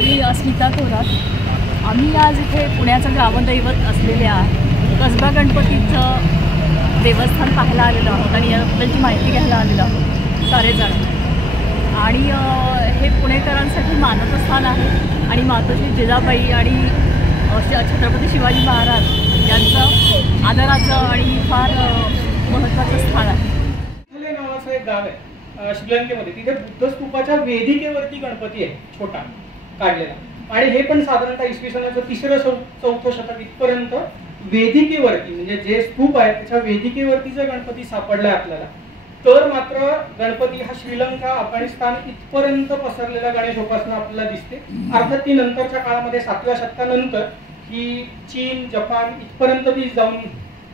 मी अस्मिता थोरात. आम्ही आज इथे पुण्याचं ग्रामदैवत असलेल्या कसबा गणपतीचं देवस्थान पाहायला आलेलो आहोत आणि याबद्दलची माहिती घ्यायला आलेलो आहोत सारेजण. आणि हे पुणेकरांसाठी मानवस्थान आहे आणि मातोश्री जिजाबाई आणि छत्रपती शिवाजी महाराज यांचं आदराचं आणि फार महत्त्वाचं स्थान आहे. नावाचं एक गाव आहे श्रीलंकेमध्ये. तिथे बुद्ध स्तूपाच्या वेदिकेवरती गणपती आहे छोटा काढलेला. आणि हे पण साधारणतः इसवी सनाचं 3-4 शतक इथपर्यंत वेदिकेवरती, म्हणजे जे स्तूप आहे त्याच्या वेदिकेवरती जर गणपती सापडलाय आपल्याला, तर मात्र गणपती हा श्रीलंका, अफगाणिस्तान इथपर्यंत पसरलेला गणेश उपासना आपल्याला दिसते. अर्थात ती नंतरच्या काळामध्ये 7व्या शतकानंतर ही चीन, जपान इथपर्यंत ती जाऊन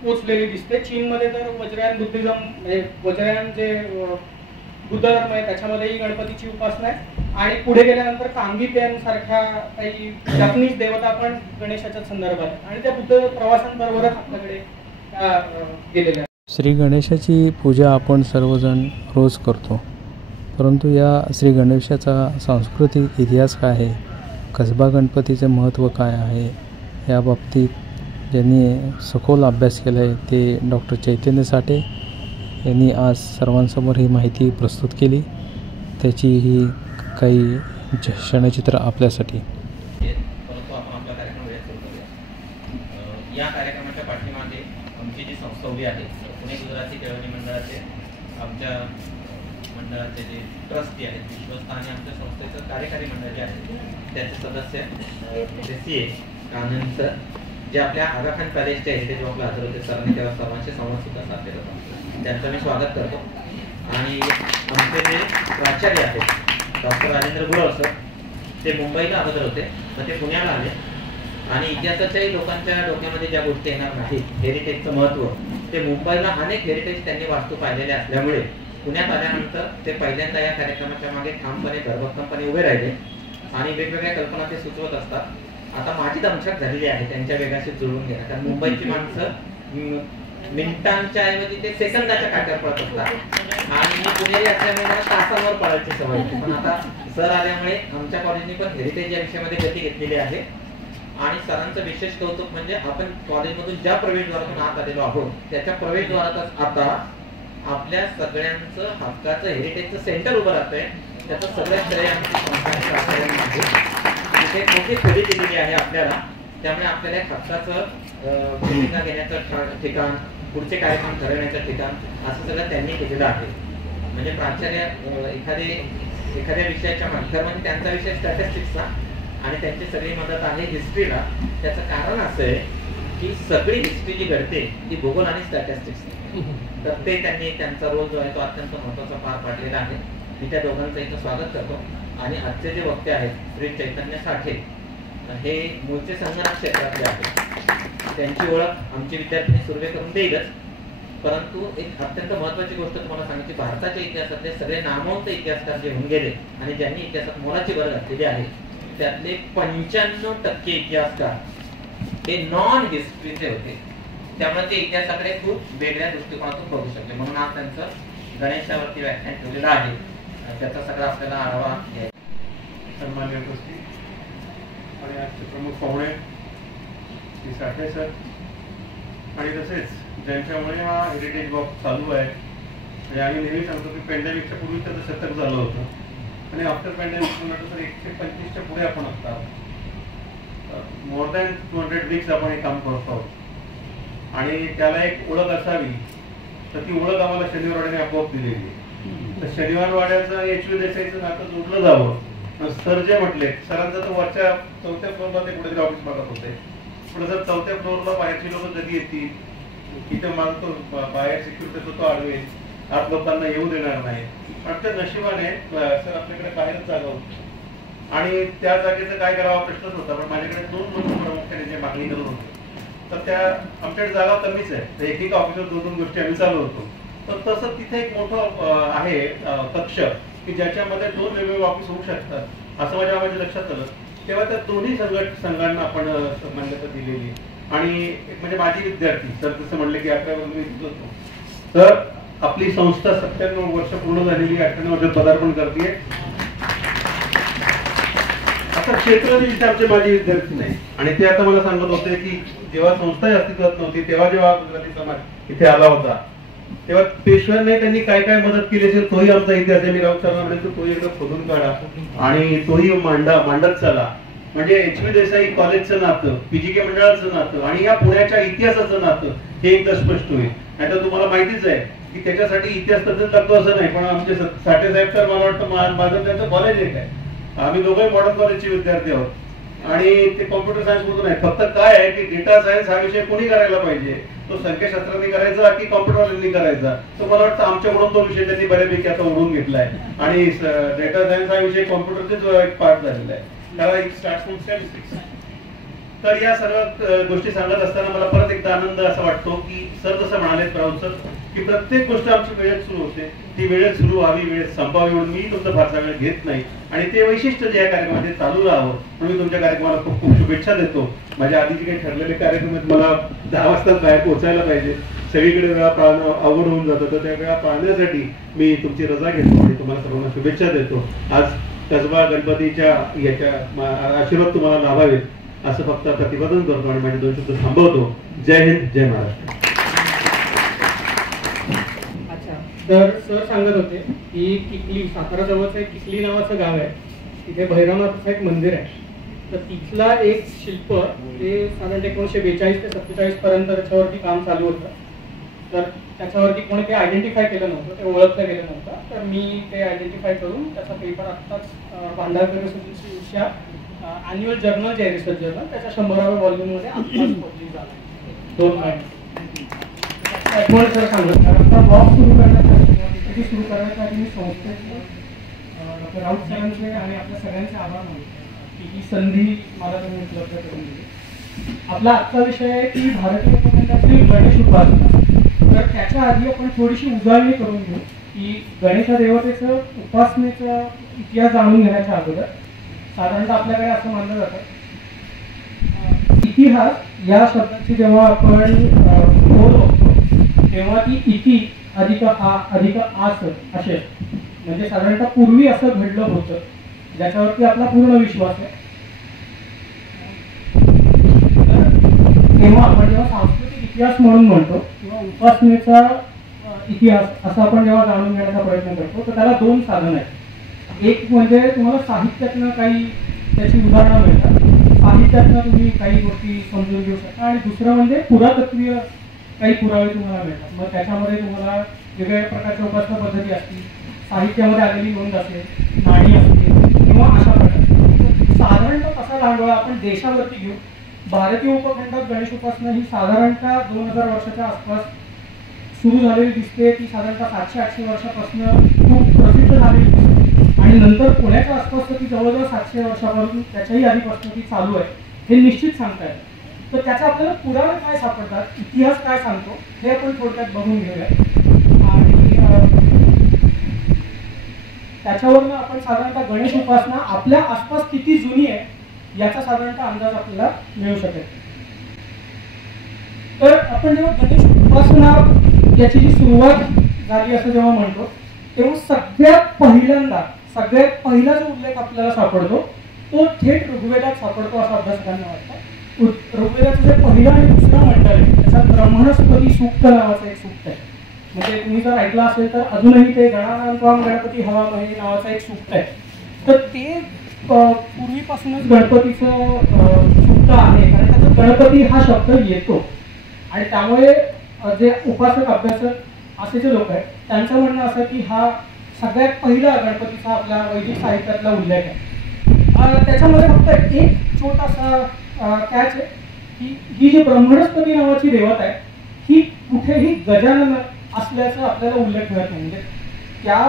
पोचलेली दिसते. चीनमध्ये तर वज्रयान बुद्धिझम, म्हणजे वज्रयान जे बुद्ध धर्म आहे त्याच्यामध्येही गणपतीची उपासना आहे. आणि पुढे गेल्यानंतर कांगीपेन सारख्या काही जपनीज देवता पण गणेशाच्या संदर्भात आणि त्या बुद्ध प्रवासांबरोबरच आपल्याकडे गेलेल्या. श्री गणेशाची पूजा आपण सर्वजण रोज करतो, परंतु या श्री गणेशाचा सांस्कृतिक इतिहास काय आहे, कसबा गणपतीचे महत्त्व काय आहे, या बाबतीत ज्यांनी सखोल अभ्यास केला आहे ते डॉक्टर चैतन्य साठे यांनी आज सर्वांसमोर ही माहिती प्रस्तुत केली. त्याची ही काही क्षणचित्र आपल्यासाठी. परंतु आपण आपला कार्यक्रम वेळेत सुरू करूया. या कार्यक्रमाच्या पाठीमागे आमची जी संस्था उभी आहे, पुणे गुजराती केळवणी मंडळाचे, आमच्या मंडळाचे जे ट्रस्टी आहेत, विश्वस्त आणि आमच्या संस्थेचं कार्यकारी मंडळ जे आहे त्याचे सदस्य CA कानन सर, जे आपल्या आगा खान पॅलेसच्या हेरिटेज वॉकला हजर होते. सरांनी तेव्हा सर्वांशी संवाद सुद्धा साधलेला होता. त्यांचं मी स्वागत करतो. आणि आमचे जे प्राचार्य आहेत डॉक्टर राजेंद्र गुरव सर, ते मुंबईला अगोदर होते, मग ते पुण्याला आले आणि इतिहासाच्याही लोकांच्या डोक्यामध्ये ज्या गोष्टी येणार नाहीत, हेरिटेजचं महत्त्व, ते मुंबईला अनेक हेरिटेज त्यांनी वास्तू पाहिलेले असल्यामुळे पुण्यात आल्यानंतर ते पहिल्यांदा या कार्यक्रमाच्या मागे ठामपणे भरभक्कमपणे उभे राहिले आणि वेगवेगळ्या कल्पना ते सुचवत असतात. आता माझी दमछाक झालेली आहे त्यांच्या वेगाशी जुळून घ्या, कारण मुंबईची माणसं मिनिटांच्या ऐवजी ते सेकंदाच्या काट्यावर पळत असतात आणि मी पुणेरी असल्यामुळे मला तासांवर पळायची सवय होती. पण आता सर आल्यामुळे आमच्या कॉलेजने पण हेरिटेज या विषयामध्ये गती घेतलेली आहे. आणि सरांचं विशेष कौतुक म्हणजे आपण कॉलेजमधून ज्या प्रवेशद्वारातून आत आलेलो आहोत त्याच्या प्रवेशद्वारातच आता आपल्या सगळ्यांचं हक्काचं हेरिटेजचं सेंटर उभं राहतंय. त्याचं सगळ्यात श्रेय आमची तिथे मोठी खोली दिलेली आहे आपल्याला. त्यामुळे आपल्याला एक हक्काचं भूमिका घेण्याचं ठिकाण, पुढचे कार्यक्रम ठरवण्याचं ठिकाण, असं सगळं त्यांनी केलेलं आहे. म्हणजे प्राचार्य एखाद्या विषयाच्या माध्यमाने त्यांचा विषय स्टॅटिस्टिक्सचा आणि त्यांची सगळी मदत आहे हिस्ट्रीला. त्याचं कारण असं आहे की सगळी हिस्ट्री जी घडते ती भूगोल आणि स्टॅटिस्टिक्स, तर ते त्यांनी त्यांचा रोल जो आहे तो अत्यंत महत्त्वाचा पार पाडलेला आहे. मी त्या दोघांचं इथं स्वागत करतो. आणि आजचे जे वक्ते आहेत श्री चैतन्य साठे, हे मूळचे संगणक क्षेत्रातले आहेत. त्यांची ओळख आमची विद्यार्थ्यांनी सुरवे करून देईलच, परंतु एक अत्यंत महत्त्वाची गोष्ट तुम्हाला सांगितली, भारताच्या इतिहासातले सगळे नामवंत इतिहासकार जे होऊन गेले आणि ज्यांनी इतिहासात मोलाची भर घातलेली आहे त्यातले 95% इतिहासकार हे नॉन हिस्ट्रीचे होते. त्यामुळे ते इतिहासाकडे खूप वेगळ्या दृष्टिकोनातून बघू शकले. म्हणून आज त्यांचं गणेशावरती व्याख्यान ठेवलेलं आहे. त्याचा सगळा आपल्याला आढावा घ्यायचा. सन्माननीय उपस्थित आणि आजचे प्रमुख पाहुणे श्री साठे सर आणि तसेच ज्यांच्यामुळे हा हेरिटेज वॉक चालू आहे. म्हणजे आम्ही नेहमी सांगतो की पॅन्डेमिकच्या पूर्वी तर शतक झालं होतं आणि आफ्टर पॅन्डेमिक म्हटलं तर 125च्या पुढे आपण असतात. मोर दॅन 200 वीक्स आपण हे काम करत आहोत आणि त्याला एक ओळख असावी, तर ती ओळख आम्हाला शनिवारवाड्याने आपोआप दिलेली आहे. तर शनिवारवाड्याचं HV देसाईचं नातं जोडलं जावं. सर जे म्हटले, सरांचं तर वरच्या 4थ्या फ्लोअरला ते कुठेतरी ऑफिस बघत होते, पण जर 4थ्या फ्लोअरला बाहेरची लोक कधी येतील, तिथे मला तो बाहेर सिक्युरिटी तो अडवेल, आत लोकांना येऊ देणार नाही. पण त्या नशिबाने सर आपल्याकडे बाहेरच जागा होती आणि त्या जागेचं काय करावा प्रश्नच होता. पण माझ्याकडे 2 लोक प्रामुख्याने जे मागणी करत होते, तर त्या आमच्याकडे जागा कमीच आहे, तर एक ऑफिसवर 2-2 गोष्टी आम्ही चालू होतो. तर तसं तिथे एक मोठं आहे कक्ष की ज्याच्यामध्ये 2 वेगवेगळे ऑफिस होऊ शकतात असं माझ्या लक्षात आलं. तेव्हा त्या दोन्ही संघांना आपण मान्यता दिलेली. आणि म्हणजे माझी विद्यार्थी सर जसं म्हणले की 11 वर्ष मी तिथं होतो, तर आपली संस्था 97 वर्ष पूर्ण झालेली, 98 वर्षात पदार्पण करते. फक्त क्षेत्र विषयाचे माझे विद्यार्थी नाही. आणि ते आता मला सांगत होते की जेव्हा संस्था अस्तित्वात नव्हती तेव्हा जेव्हा गुजराती समाज इथे आला होता तेव्हा पेशव्यांनी त्यांनी काय काय मदत केली असेल तोही आमचा इतिहास आहे. मी राऊत सरांना म्हणतो तोही एकदा खोदून काढा आणि तोही मांडत चला. म्हणजे एच.व्ही. देसाई कॉलेजचं नातं, पीजीके मंडळाचं नातं आणि या पुण्याच्या इतिहासाचं नातं हे एकदा स्पष्ट होईल. नाहीतर तुम्हाला माहितीच आहे की त्याच्यासाठी इतिहास तज्ञ लागतो असं नाही. पण आमचे साठे साहेब तर मला वाटतं माझं त्यांचं कॉलेज एक आहे. आम्ही दोघंही मॉडर्न कॉलेजचे विद्यार्थी आहोत आणि ते कॉम्प्युटर सायन्स मधून आहे. फक्त काय आहे की डेटा सायन्स हा विषय कोणी करायला पाहिजे, तो संख्याशास्त्राने करायचा की कॉम्प्युटरवाल्यांनी करायचा. तो मला वाटतं आमच्याकडून तो विषय त्यांनी बऱ्यापैकी आता ओढून घेतलाय आणि डेटा सायन्स हा विषय कॉम्प्युटरचेच एक पार्ट झालेला आहे. त्याला एक स्टार्ट फ्रॉम स्टॅटिस्टिक्स. तर या सर्व गोष्टी सांगत असताना मला परत एकदा आनंद असा वाटतो की सर जसं म्हणाले राऊत सर की प्रत्येक गोष्ट आमची वेळेत सुरू होते, ती वेळेत सुरू व्हावी, वेळेत संपावी म्हणून मी तुमचा फारसा वेळ घेत नाही. आणि ते वैशिष्ट्य जे या कार्यक्रमामध्ये चालू राहावं म्हणून मी तुमच्या कार्यक्रमाला खूप खूप शुभेच्छा देतो. माझ्या आधीचे काही ठरलेले कार्यक्रम आहेत, मला 10 वाजता बाहेर पोहोचायला पाहिजे, सगळीकडे वेळा पाळणं अवघड होऊन जातं, तर त्या वेळा पाळण्यासाठी मी तुमची रजा घेतो आणि तुम्हाला सर्वांना शुभेच्छा देतो. आज कसबा गणपतीच्या याच्या आशीर्वाद तुम्हाला लाभावेत असं फक्त प्रतिपादन करतो आणि माझे 2 शब्द थांबवतो. जय हिंद, जय महाराष्ट्र. अच्छा, तर सर सांगत होते की किकली, सातारा जवळचं एक किकली नावाचं गाव आहे, तिथे भैरवनाथचं एक मंदिर आहे. तर तिथला एक शिल्प ते साधारण 1942 ते 47 पर्यंत त्याच्यावरती काम चालू होतं. तर त्याच्यावरती कोणी ते आयडेंटिफाय केलं नव्हतं, ते ओळखलं गेलं नव्हतं. तर मी ते आयडेंटिफाय करून त्याचा पेपर आत्ताच भांडारकर असोसिएशनच्या अॅन्युअल जर्नल जे आहे रिसर्च जर्नल त्याच्या 100व्या व्हॉल्यूममध्ये आत्ताच पब्लिश झाला 2 महिने. सर सांगत आता ब्लॉग सुरू करण्यासाठी सुरू करण्यासाठी मी संस्थेचे डॉक्टर राऊत सरांचे आणि आपल्या सगळ्यांचे आभार मानतो की ही संधी मला तुम्ही उपलब्ध करून दिली. आपला आजचा विषय आहे की भारतीय उपखंडातील गणेश उपासना. तर त्याच्या आधी आपण थोडीशी उजळणी करून घेऊ की गणेश देवतेचं उपासनेचा इतिहास जाणून घेण्याच्या अगोदर साधारणतः आपल्याकडे असं मानलं जातं इतिहास या शब्दाची जेव्हा आपण बघतो तेव्हा ती इति अधिक आ अधिक आस असे म्हणजे साधारणतः पूर्वी असं घडलं होतं ज्याच्यावरती आपला पूर्ण विश्वास आहे. तेव्हा आपण जेव्हा सांस्कृतिक इतिहास म्हणून म्हणतो किंवा उपासनेचा इतिहास असा आपण जेव्हा जाणून घेण्याचा प्रयत्न करतो तर त्याला 2 साधन आहेत. एक म्हणजे तुम्हाला साहित्यातनं काही त्याची उदाहरणं मिळतात, साहित्यातनं तुम्ही काही गोष्टी समजून घेऊ शकता. आणि दुसरं म्हणजे पुरातत्वीय काही पुरावे तुम्हाला मिळतात. मग त्याच्यामध्ये तुम्हाला वेगवेगळ्या प्रकारच्या उपासना पद्धती असतील, साहित्यामध्ये आलेली नोंद असेल, नाणी असतील किंवा अशा प्रकारे साधारणतः कसा लांडोळा आपण देशावरती घेऊ. भारतीय उपखंडात गणेश उपासना ही साधारणतः 2000 वर्षाच्या आसपास सुरू झालेली दिसते. ती साधारणतः 700-800 वर्षापासून खूप प्रसिद्ध झालेली दिसते आणि नंतर पुण्याच्या आसपास ती जवळजवळ 700 वर्षापासून त्याच्याही आधीपासून ती चालू आहे हे निश्चित सांगता येतं. तर त्याचे आपल्याला पुरावे काय सापडतात, इतिहास काय सांगतो हे आपण थोडक्यात बघून घेऊया आणि त्याच्यावरनं आपण साधारणतः गणेश उपासना आपल्या आसपास किती जुनी आहे याचा साधारणतः अंदाज आपल्याला मिळू शकेल. तर आपण जेव्हा गणेश उपासना याची जी सुरुवात झाली असं जेव्हा म्हणतो तेव्हा सगळ्यात पहिला जो उल्लेख आपल्याला सापडतो तो थेट ऋग्वेदात सापडतो असं अभ्यासकांना वाटतं. ऋग्वेदाचं जे पहिलं आणि दुसरं मंडळ आहे त्याच्यात ब्रह्मणस्पती सूक्त नावाचं एक सूक्त आहे. म्हणजे तुम्ही जर ऐकलं असेल तर अजूनही ते गणानां गणपती हवामहे नावाचं एक सूक्त आहे. तर ते पूर्वीपासूनच गणपतीचं सूक्त आहे कारण त्याचा गणपती हा शब्द येतो आणि त्यामुळे जे उपासक अभ्यासक असे जे लोक आहेत त्यांचं म्हणणं असं की हा सगळ्यात पहिला गणपतीचा आपल्या वैदिक साहित्यातला उल्लेख आहे. त्याच्यामध्ये फक्त एक छोटासा कॅच आहे की ही जी ब्रह्मणस्पती नावाची देवता आहे ही कुठेही गजानन असल्याचा आपल्याला उल्लेख मिळत नाही. म्हणजे त्या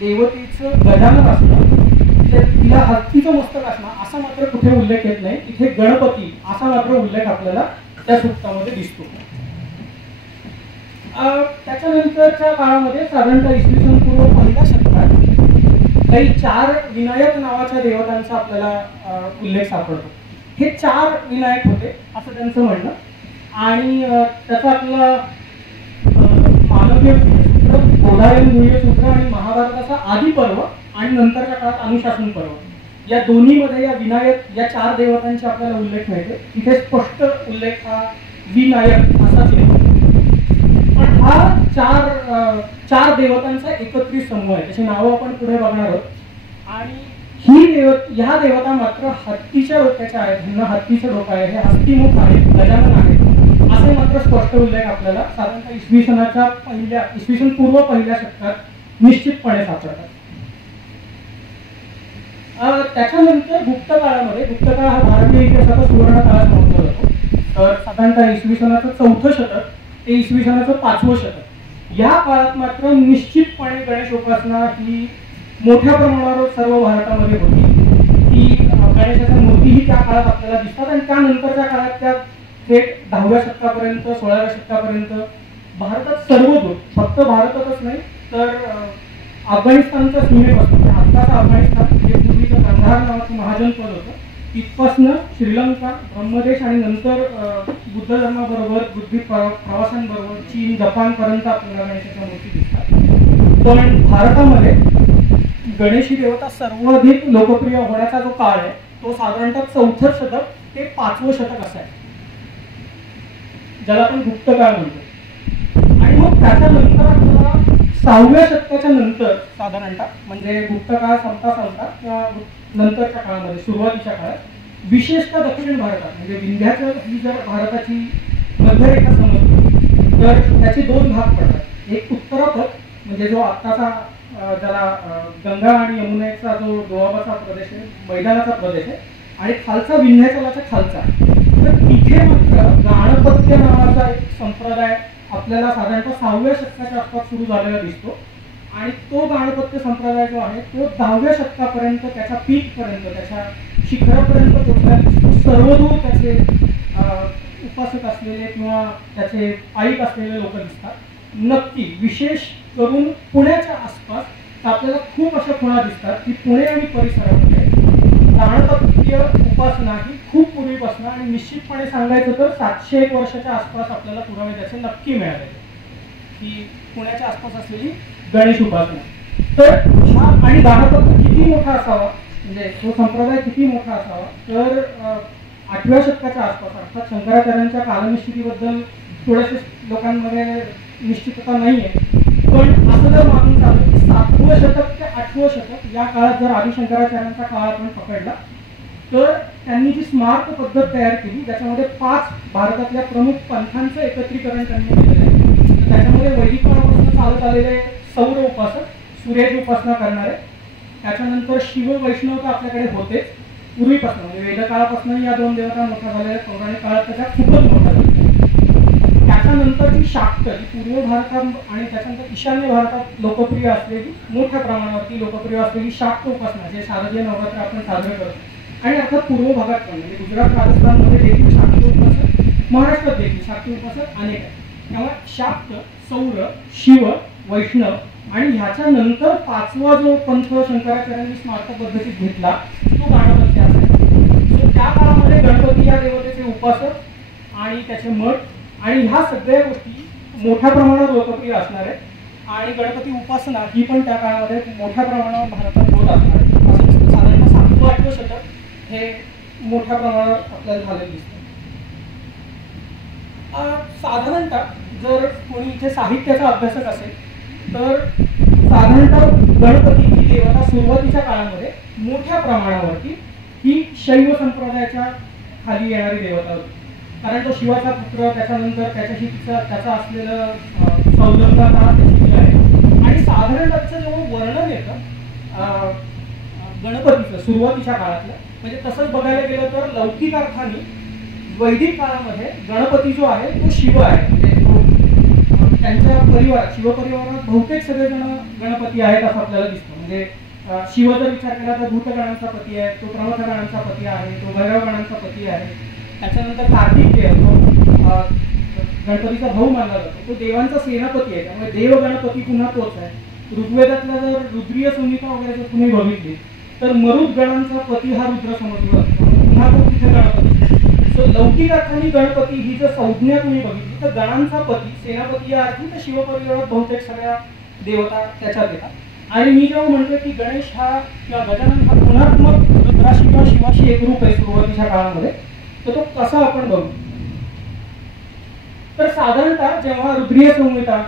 देवतेचं गजानन असणं तिला हत्तीचं मस्तक असणं असा मात्र कुठे उल्लेख येत नाही. तिथे गणपती असा मात्र उल्लेख आपल्याला त्या सूक्तामध्ये दिसतो. त्याच्यानंतरच्या काळामध्ये साधारणतः इसवी सन पूर्व 1ल्या शतकात काही 4 विनायक नावाच्या देवतांचा आपल्याला उल्लेख सापडतो. हे 4 विनायक होते असं त्यांचं म्हणणं आणि त्याचा आपला मानवीय सूत्र, बोधायन मूल्य सूत्र आणि महाभारताचा आदी पर्व आणि नंतरच्या काळात अनुशासन पर्व या दोन्हीमध्ये या विनायक या 4 देवतांचे आपल्याला उल्लेख मिळते. तिथे स्पष्ट उल्लेख हा विनायक असाच येतो. पण हा चार देवतांचा एकत्रित समूह आहे. त्याची नावं आपण पुढे बघणार आहोत. आणि ह्या देवता मात्र हत्तीच्या डोक्याच्या आहेत. ह्यांना हत्तीचं डोकं आहे, हे हत्तीमुख आहे, गजानन आहे, असे मात्र स्पष्ट उल्लेख आपल्याला साधारणतः इसवी सन पूर्व पहिल्या शतकात निश्चितपणे सापडतात. त्याच्यानंतर गुप्त काळ हा भारतीय इतिहासाचा सुवर्ण काळ समजला जातो. तर साधारणतः इसवी सनाचं 4थं शतक ते इसवी सनाचं 5वं शतक या काळात मात्र निश्चितपणे गणेश उपासना ही मोठ्या प्रमाणावर सर्व भारतामध्ये होती. ती गणेशाच्या मूर्तीही त्या काळात आपल्याला दिसतात. आणि त्यानंतरच्या काळात त्या थेट 10व्या शतकापर्यंत 16व्या शतकापर्यंत भारतात सर्वदूर, फक्त भारतातच नाही तर अफगाणिस्तानच्या सीमेपासून, आत्ताचं अफगाणिस्तान जे पूर्वीचं कंधार नावाचं महाजनपद होतं, तिथपासनं श्रीलंका, ब्रह्मदेश आणि नंतर बुद्ध धर्माबरोबर बुद्धिस्ट प्रवासांबरोबर चीन, जपानपर्यंत आपल्याला गणेशाच्या मूर्ती दिसतात. पण भारतामध्ये गणेशी देवता सर्वाधिक लोकप्रिय होण्याचा जो काळ आहे तो साधारणतः 4थं शतक ते 5वं शतक असा आहे, ज्याला आपण गुप्त काळ म्हणतो. आणि मग त्याच्यानंतर आपल्याला 6व्या शतकाच्या नंतर साधारणतः म्हणजे गुप्त काळ संपता किंवा नंतरच्या काळामध्ये सुरुवातीच्या काळात विशेषतः दक्षिण भारतात म्हणजे विंध्याचल ही जर भारताची मध्यरेखा समजली तर त्याचे 2 भाग पडतात. एक उत्तरापथ म्हणजे जो आत्ताचा ज्याला गंगा आणि यमुनेचा जो दोआबाचा प्रदेश आहे, मैदानाचा प्रदेश आहे, आणि खालचा विंध्याचलाचा खालचा. तर तिथे मात्र गाणपत्य नावाचा एक संप्रदाय आपल्याला साधारणतः 6व्या शतकाच्या आसपास सुरू झालेला दिसतो. आणि तो गाणपत्य संप्रदाय जो आहे तो 10व्या शतकापर्यंत त्याच्या पीकपर्यंत, त्याच्या शिखरापर्यंत पोहोचलेला दिसतो. सर्वदूर त्याचे उपासक असलेले किंवा त्याचे पाईक असलेले लोक दिसतात. नक्की विशेष करून पुण्याच्या आसपास आपल्याला खूप अशा खुणा दिसतात की पुणे आणि परिसरामध्ये गाणपत्य उपासना ही खूप पूर्वीपासून आणि निश्चितपणे सांगायचं तर 701 वर्षाच्या आसपास आपल्याला पुरावे त्याचे नक्की मिळाले की पुण्याच्या आसपास असलेली गणेश उपासना. तर हा आणि गाणपत्य किती मोठा असावा म्हणजे तो संप्रदाय किती मोठा असावा तर 8व्या शतकाच्या आसपास अर्थात शंकराचार्यांच्या कालनिश्चितीबद्दल थोडेसे लोकांमध्ये निश्चितता नाही आहे. पण असं जर मानून चाललं की 7वं शतक ते 8वं शतक या काळात जर आदिशंकराचार्यांचा काळ आपण पकडला तर त्यांनी जी स्मार्त पद्धत तयार केली ज्याच्यामध्ये 5 भारतातल्या प्रमुख पंथांचं एकत्रीकरण त्यांनी केलेलं आहे. त्याच्यामध्ये वैदिक काळापासून चालत आलेले सौर उपासक, सूर्याची उपासना करणारे, त्याच्यानंतर शिव वैष्णव तर आपल्याकडे होतेच पूर्वीपासून म्हणजे वेदकाळापासून या 2 देवता मोठ्या झालेल्या, पौराणिक काळात त्याच्या खूपच मोठ्या झाल्या. त्याच्यानंतरची शाक्त ही पूर्व भारतात आणि त्याच्यानंतर ईशान्य भारतात लोकप्रिय असलेली मोठ्या प्रमाणावरती लोकप्रिय असलेली शाक्त उपासना जे शारदीय नवरात्र आपण साजरे करतो आणि अर्थात पूर्व भागात पण म्हणजे गुजरात, राजस्थानमध्ये देखील शाक्त उपासक, महाराष्ट्रात देखील शाक्त उपासक अनेक आहेत. त्यामुळे शाक्त, सौर, शिव, वैष्णव आणि ह्याच्यानंतर 5वा जो पंथ शंकराचार्यांनी स्मार्त पद्धतीत घेतला तो गाणपत्य असेल. त्या काळामध्ये गणपती या देवतेचे उपासक आणि त्याचे मठ आणि ह्या सगळ्या गोष्टी मोठ्या प्रमाणावर लोकप्रिय असणार आहेत आणि गणपती उपासना ही पण त्या काळामध्ये मोठ्या प्रमाणावर भारतात होत असणार आहे. असं साधारणतः 7वे-8वें शतक हे मोठ्या प्रमाणावर आपल्याला झालेलं दिसतं. साधारणतः जर कोणी इथे साहित्याचा अभ्यासक असेल तर साधारणतः गणपती ही देवता सुरुवातीच्या काळामध्ये मोठ्या प्रमाणावरती ही शैव संप्रदायाच्या खाली येणारी देवता होती. कारण तो शिवाचा पुत्र, त्याच्यानंतर त्याच्याशी त्याचा असलेलं सौंदर्यता त्याची आहे आणि साधारण त्याचं जेव्हा वर्णन येतं गणपतीचं सुरुवातीच्या काळातलं म्हणजे तसंच बघायला गेलं तर लौकिक अर्थाने वैदिक काळामध्ये गणपती जो आहे तो शिव आहे. म्हणजे तो त्यांच्या परिवारात शिवपरिवारात बहुतेक सगळेजण गणपती आहेत असं आपल्याला दिसतं. म्हणजे शिव जर विचार केला तर भूतगणांचा पती आहे, तो प्रमथगणांचा पती आहे, तो भैरवगणांचा पती आहे. त्याच्यानंतर कार्तिकेय जो गणपतीचा भाऊ मानला जातो तो देवांचा सेनापती आहे. त्यामुळे देव गणपती पुन्हा तोच आहे. ऋग्वेदातल्या जर रुद्रीय संहिता वगैरे जर तुम्ही बघितली तर मरुद गणांचा पती हा रुद्र समजला जातो. पुन्हा तो तिथे गणपती. सो लौकिक अर्थाने गणपती ही जर संज्ञा तुम्ही बघितली तर गणांचा पती सेनापती या अर्थी तर शिवपरिवारात बहुतेक सगळ्या देवता त्याच्यात येतात. आणि मी जेव्हा म्हणतो की गणेश हा किंवा गजानन हा गुणात्मक रुद्र एकरूप आहे सुरुवातीच्या काळामध्ये, तर तो कसा आपण बघू. तर साधारणतः जेव्हा रुद्रीय संहिता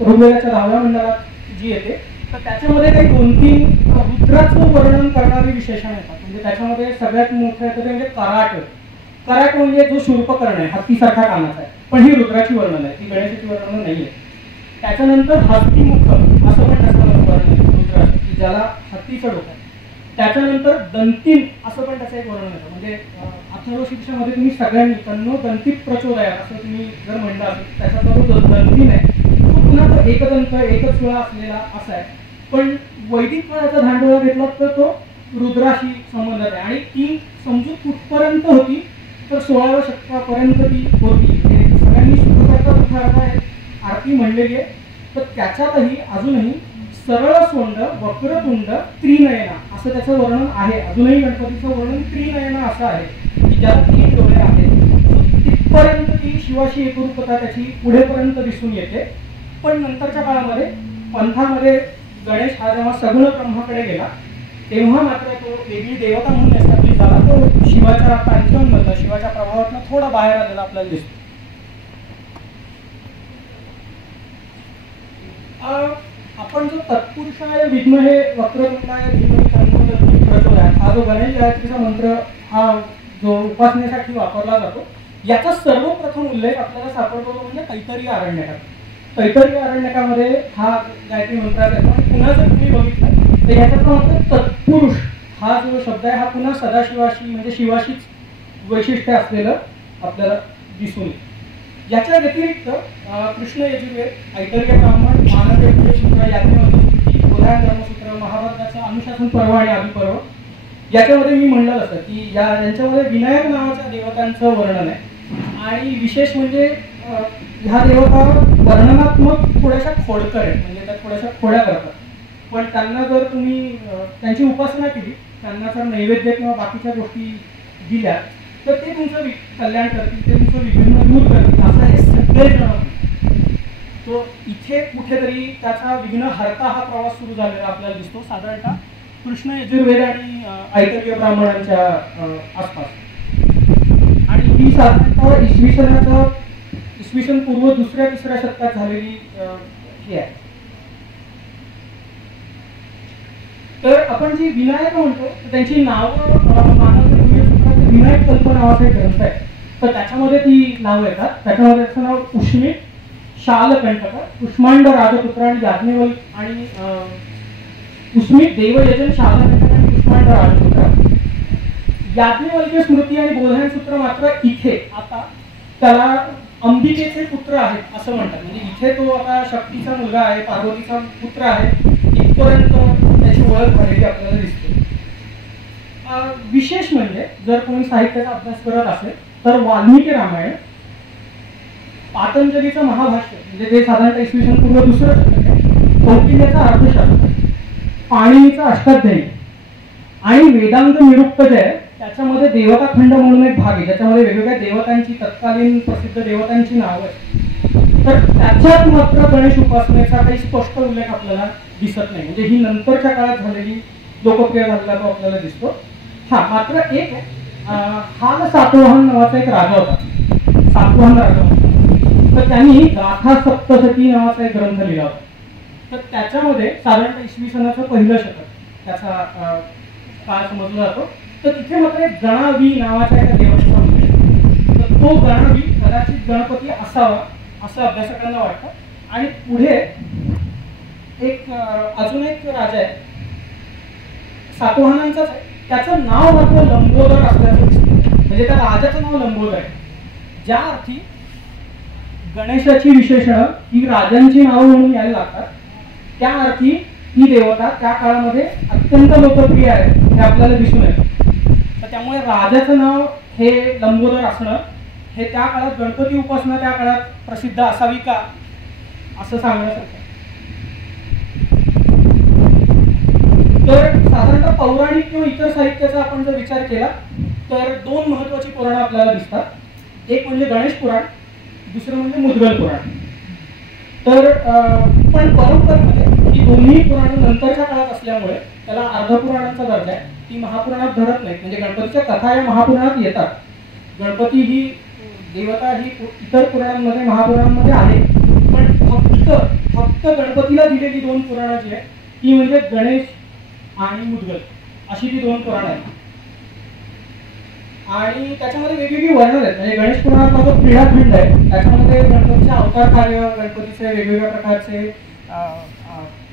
ऋग्वेदाच्या 10व्या मंडलात जी येते, तर त्याच्यामध्ये काही 2-3 रुद्राचं वर्णन करणारे विशेषण येतात. म्हणजे त्याच्यामध्ये सगळ्यात मोठं येतं ते म्हणजे कराट. कराट म्हणजे जो शूर्पकर्ण आहे, हत्तीसारखा कानाचा आहे, पण ही रुद्राची वर्णन आहे, ती गणेशाची वर्णन नाही आहे. त्याच्यानंतर हत्तीमुख असं पण त्याचं वर्णन आहे रुद्राचं, की ज्याला हत्तीचं डोकं आहे. त्याच्यानंतर दंतीन असं पण त्याचं एक वर्णन येतं. म्हणजे अथर्वशीर्षामध्ये तुम्ही सगळ्यांनी तन्नो दंतीत प्रचोदयात असं तुम्ही जर म्हणलं असेल, त्याच्यातला जो दंतीन आहे तो पुन्हा तो एकदंत एकच वेळा असलेला असा आहे. पण वैदिक काळाचा धांडोळा घेतला तर तो रुद्राशी संबंधित आहे. आणि ती समजूत कुठपर्यंत होती तर 16व्या शतकापर्यंत ती होती. सगळ्यांनी शुक्रता आरती म्हणलेली आहे. तर त्याच्यातही अजूनही सरळ सोंड, वक्रतुंड, त्रिनयना असं त्याचं वर्णन आहे. अजूनही गणपतीचं वर्णन त्रिनयना असं आहे की ज्याला 3 डोळे आहेत. तिथपर्यंत ती शिवाशी एकरूपता त्याची पुढेपर्यंत दिसून येते. पण नंतरच्या काळामध्ये पंथामध्ये गणेश हा जेव्हा सगुण ब्रह्माकडे गेला तेव्हा मात्र तो वेगळी देवता म्हणून एस्टॅब्लिश झाला. तो शिवाच्या पॅन्थियॉनमधनं, शिवाच्या प्रभावातनं थोडा बाहेर आलेला आपल्याला दिसतो. आपण जो तत्पुरुषाय विद्महे वक्रतुंडाय धीमहि तन्नो दन्ती प्रचोदयात् हा जो गणेश गायत्रीचा मंत्र हा जो उपासनेसाठी वापरला जातो, याचा सर्वप्रथम उल्लेख आपल्याला सापडतो म्हणजे तैत्तरीय आरण्यकात. तैत्तरीय आरण्यकामध्ये हा गायत्री मंत्र आहे. पुन्हा जर तुम्ही बघितलं तर याच्यातला मात्र तत्पुरुष हा जो शब्द आहे हा पुन्हा सदाशिवाशी म्हणजे शिवाशीच वैशिष्ट्य असलेलं आपल्याला दिसून येईल. याच्या व्यतिरिक्त कृष्ण यजुर्वेद, ऐतरेय ब्राह्मण, मानव सूत्र, याज्ञवल्क्य स्तुती, बोधायन धर्मसूत्र, महाभारताचं अनुशासन पर्व आणि आदिपर्व याच्यामध्ये मी म्हणलं असं की यांच्यामध्ये विनायक नावाच्या देवतांचं वर्णन आहे. आणि विशेष म्हणजे ह्या देवता वर्णनात्मक थोड्याशा खोडकर आहेत. म्हणजे त्या थोड्याशा खोड्या करतात. पण त्यांना जर तुम्ही त्यांची उपासना केली, त्यांना जर नैवेद्य किंवा बाकीच्या गोष्टी दिल्या तर ते तुमचं कल्याण करतील, ते तुमचं विघ्न दूर करतील असं हे सगळे जण. तो इथे कुठेतरी त्याचा विघ्न हरता हा प्रवास सुरू झालेला आपल्याला दिसतो साधारणतः कृष्ण यजुर्वेद आणि ऐतरेय ब्राह्मणांच्या आसपास. आणि ही साधारणतः इसवी सन पूर्व 2ऱ्या-3ऱ्या शतकात झालेली ही आहे. तर आपण जी विनायक म्हणतो त्यांची नावं मानव विनायक कल्प नावाचा एक ग्रंथ आहे. तर त्याच्यामध्ये ती नावं येतात. त्याच्यामध्ये त्याचं नाव उष्मित, शालकंटक, कुष्मांड राजपुत्र आणि याज्ञवल्क्य आणि उष्मित, देवयजन, शालकंटक आणि कुष्मांड राजपुत्र. याज्ञवल्क्य स्मृती आणि बोधायन सूत्र मात्र इथे आता त्याला अंबिकेचे पुत्र आहेत असं म्हणतात. म्हणजे इथे तो आता शक्तीचा मुलगा आहे, पार्वतीचा पुत्र आहे, इथपर्यंत त्याची ओळख झालेली आपल्याला दिसते. विशेष म्हणजे जर कोणी साहित्याचा अभ्यास करत असेल तर वाल्मिकी रामायण, पातंजलीचं महाभाष्य म्हणजे ते साधारणतः इसवी सन पूर्व 2रं शतक आहे, कौटिल्याचा अर्थशास्त्र, पाणिनीचा अष्टाध्यायी आणि वेदांत निरुक्त जे आहे त्याच्यामध्ये देवताखंड म्हणून एक भाग आहे ज्याच्यामध्ये वेगवेगळ्या देवतांची, तत्कालीन प्रसिद्ध देवतांची नावं आहेत. तर त्याच्यात मात्र गणेश उपासनेचा काही स्पष्ट उल्लेख आपल्याला दिसत नाही. म्हणजे ही नंतरच्या काळात झालेली लोकप्रिय झालेला तो आपल्याला दिसतो. हा मात्र एक हाल सातवाहन नावाचा एक राजा होता, सातवाहन राजा होता. तर त्यांनी गाथा सप्तशती नावाचा एक ग्रंथ लिहिला होता. तर त्याच्यामध्ये साधारणतः इसवी सनाचं 1लं शतक त्याचा काळ समजला जातो. तर तिथे मात्र एक गणावी नावाचा एका देवाचा उल्लेख आहे. तर तो गणावी कदाचित गणपती असावा असं अभ्यासकांना वाटतं. आणि पुढे एक अजून एक राजा आहे सातवाहनांचाच आहे, त्याचं नाव मात्र लंबोदर असल्याचं दिसतं. म्हणजे त्या राजाचं नाव लंबोदर आहे. ज्या अर्थी गणेशाची विशेषणं ही राजांची नावं म्हणून यायला लागतात त्या अर्थी ही देवता त्या काळामध्ये अत्यंत लोकप्रिय आहे हे आपल्याला दिसून येतं. तर त्यामुळे राजाचं नाव हे लंबोदर असणं हे त्या काळात गणपती उपासना त्या काळात प्रसिद्ध असावी का असं सांगण्यासारखं. तर साधारणतः पौराणिक किंवा इतर साहित्याचा आपण जर विचार केला तर 2 महत्वाची पुराणं आपल्याला दिसतात. एक म्हणजे गणेश पुराण, दुसरं म्हणजे मुद्गल पुराण. तर पण परंपरेमध्ये ही दोन्ही पुराणं नंतरच्या काळात असल्यामुळे त्याला अर्धपुराणाचा दर्जा आहे, ती महापुराणात धरत नाहीत. म्हणजे गणपतीच्या कथा या महापुराणात येतात. गणपती ही देवता ही इतर पुराणांमध्ये महापुराणांमध्ये आहे, पण फक्त गणपतीला दिलेली 2 पुराणं जी आहेत ती म्हणजे गणेश आणि मुद्गल अशी ती 2 पुराणं आहेत. आणि त्याच्यामध्ये वेगवेगळी वर्णन आहेत. म्हणजे गणेश पुराणातला जो क्रीडाखंड आहे त्याच्यामध्ये गणपतीचे अवतार कार्य, गणपतीचे वेगवेगळ्या प्रकारचे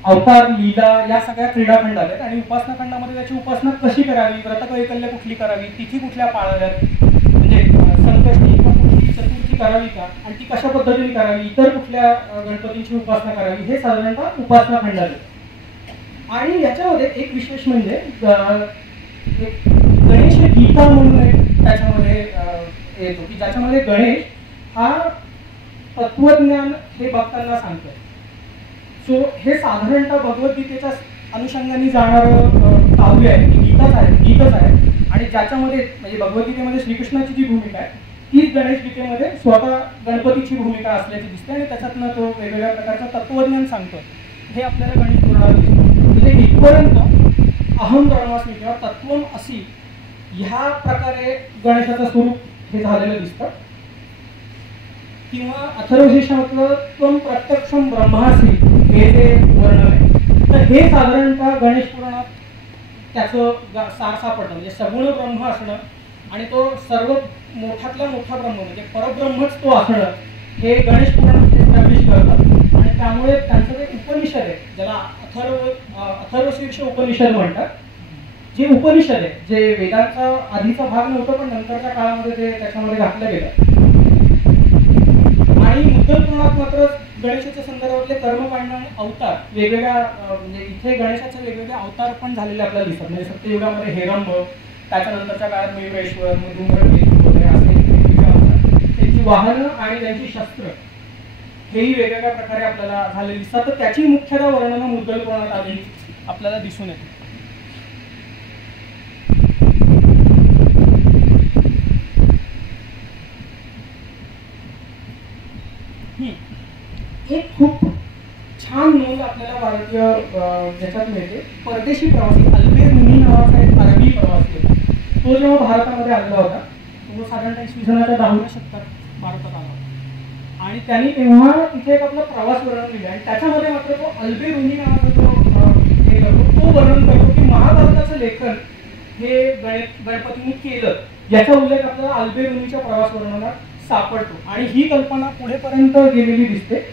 अवतार लीला या सगळ्या क्रीडाखंड आहेत. आणि उपासना खंडामध्ये त्याची उपासना कशी करावी, व्रतकैकल्य कुठली करावी, तिथी कुठल्या पाळाव्यात, म्हणजे संकष्टी किंवा कुठली चतुर्थी करावी का, आणि ती कशा पद्धतीने करावी, इतर कुठल्या गणपतींची उपासना करावी, हे साधारणतः उपासना खंड आहे. आणि याच्यामध्ये एक विशेष म्हणजे गणेश गीता म्हणून एक त्याच्यामध्ये येतो की ज्याच्यामध्ये गणेश हा तत्वज्ञान हे भक्तांना सांगतो. सो हे साधारणतः भगवद्गीतेच्या अनुषंगाने जाणारं काव्य आहे, गीतच आहे. आणि ज्याच्यामध्ये म्हणजे भगवद्गीतेमध्ये श्रीकृष्णाची जी भूमिका आहे तीच गणेश गीतेमध्ये स्वतः गणपतीची भूमिका असल्याची दिसते. आणि त्याच्यातनं तो वेगवेगळ्या प्रकारचं तत्वज्ञान सांगतो. हे आपल्याला गणेश पुराणात दिसतं. म्हणजे इथपर्यंत अहम ब्रह्मास्मी किंवा तत्वम असी ह्या प्रकारे गणेशाचं स्वरूप हे झालेलं दिसतं. किंवा अथर्वशीर्षातलं त्वं प्रत्यक्षम ब्रह्मासी हे जे वर्णन आहे, तर हे साधारणतः गणेश पुराणात त्याचं सार सापडतं. म्हणजे सगुण ब्रह्म असणं आणि तो सर्व मोठातला मोठा ब्रह्म म्हणजे परब्रह्मच तो असणं हे गणेश पुराणात एस्टॅब्लिश करतात. आणि त्यामुळे त्यांचं जे उपनिषद आहे ज्याला अथर्वशीर्ष उपनिषद म्हणतात, जे उपनिषद आहे जे वेदांचा आधीचा भाग नव्हता पण नंतरच्या काळामध्ये ते त्याच्यामध्ये घातलं गेलं. आणि मुद्गल पुराणात मात्र गणेशाच्या संदर्भातले कर्मकांड आणि अवतार वेगवेगळ्या म्हणजे इथे गणेशाचे वेगवेगळे अवतार पण झालेले आपल्याला दिसतात. म्हणजे सत्ययुगामध्ये हेरंब, त्याच्यानंतरच्या काळात मयुरेश्वर, मधुंगर वगैरे असे वेगवेगळे अवतार, त्यांची वाहनं आणि त्यांची शस्त्र हेही वेगवेगळ्या प्रकारे आपल्याला झालेली दिसतात. तर त्याची मुख्यतः वर्णनं मुद्गल पुराणात आलेली आपल्याला दिसून येते. एक खूप छान नोंद आपल्याला भारतीय ज्याच्यात मिळते. परदेशी प्रवासी अल्बेर मुनी नावाचा एक अरबी प्रवासी होता. तो जेव्हा भारतामध्ये आलेला होता तो साधारणतः इसवी सनाच्या 10व्या शतकात भारतात आला होता. आणि त्यांनी तेव्हा तिथे एक आपला प्रवास वर्णन लिहिला. आणि त्याच्यामध्ये मात्र तो अल्बेर मुनी नावाचा जो तो वर्णन करतो की महाभारताचं लेखन हे गणपतींनी केलं याचा उल्लेख आपल्याला अल्बेर मुनीच्या प्रवास वर्णनात सापडतो. आणि ही कल्पना पुढेपर्यंत गेलेली दिसते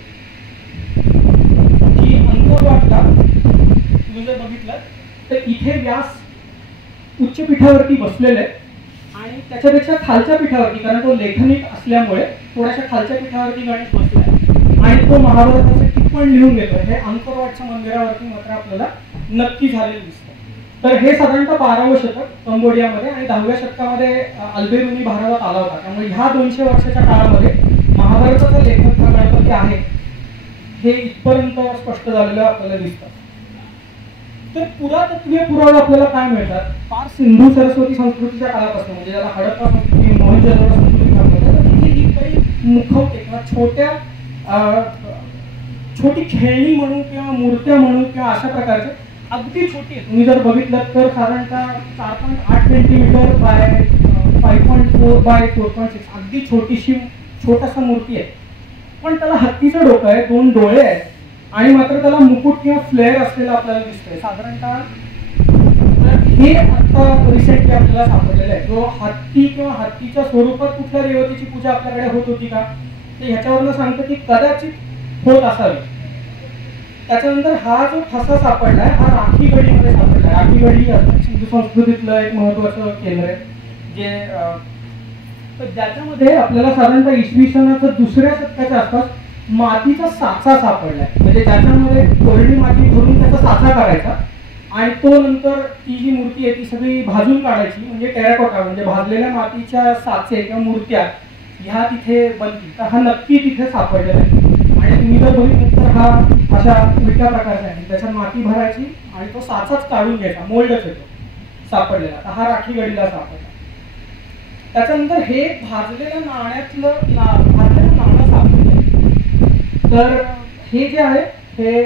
की अंतर्वाटला तुम्ही जर बघितलं तर इथे व्यास उच्च पीठावरती बसलेले आणि त्याच्यापेक्षा खालच्या पीठावरती, कारण तो लेखनिक असल्यामुळे थोड्याशा खालच्या पीठावरती गणेश बसलाय आणि तो महाभारताचे टिप्पण लिहून घेतोय. हे अंकरवाटच्या मंदिरावरती मात्र आपल्याला नक्की झालेलं दिसतं. तर हे साधारणतः 12वं शतक कंबोडियामध्ये आणि 10व्या शतकामध्ये अल्बेर मुनी भारतात आला होता. त्यामुळे ह्या 200 वर्षाच्या काळामध्ये महाभारताचा लेखक हा गणपती आहे हे इथपर्यंत स्पष्ट झालेलं आपल्याला दिसतं. तर पुरातत्वीय पुरावे आपल्याला काय मिळतात, फार सिंधू सरस्वती संस्कृतीच्या काळापासून म्हणजे ज्याला हडप्पा संस्कृती, मोहनजोदडो संस्कृती म्हणतात, तर तिथे जी काही मुखवटे किंवा छोटी खेळणी म्हणू किंवा मूर्त्या म्हणू किंवा अशा प्रकारचे अगदी छोटी आहे. तुम्ही जर बघितलं तर साधारणतः 4.8 सेंटीमीटर बाय 5.4 बाय 4.6 अगदी छोटासा मूर्ती आहे. पण त्याला हत्तीचं डोकं आहे, 2 डोळे आहेत आणि मात्र त्याला मुकुट किंवा फ्लेअर असलेलं आपल्याला दिसतंय. साधारणतः हे आता रिसेंटली आपल्याला सापडलेलं आहे. जो हत्ती किंवा हत्तीच्या स्वरूपात कुठल्या देवतेची पूजा आपल्याकडे होत होती का, ते ह्याच्यावरनं सांगतं की कदाचित होत असावी. त्याच्यानंतर हा जो ठसा सापडलाय हा राखी गडीमध्ये सापडलाय. राखी गडी सिंधू संस्कृतीतलं एक महत्वाचं केंद्र आहे जे ज्याच्यामध्ये आपल्याला साधारणतः इसवी सनाच्या 2ऱ्या शतकाच्या आसपास मातीचा साचा सापडलाय. म्हणजे ज्याच्यामध्ये कोरडी माती भरून त्याचा साचा करायचा आणि तो नंतर ती जी मूर्ती आहे ती सगळी भाजून काढायची. म्हणजे टेराकोटा म्हणजे भाजलेल्या मातीच्या साचे किंवा मूर्त्या ह्या तिथे बनतील. तर हा नक्की तिथे सापडलेला आहे. आणि तुम्ही जर बघितलं तर हा अशा उलट्या प्रकारचा आहे. त्याच्यात माती भरायची आणि तो साचाच काढून घ्यायचा, मोल्डच येतो सापडलेला. तर हा राखी गडीला सापडला. त्याच्यानंतर हे भाजलेल्या नाणं सापडलं. तर हे जे आहे हे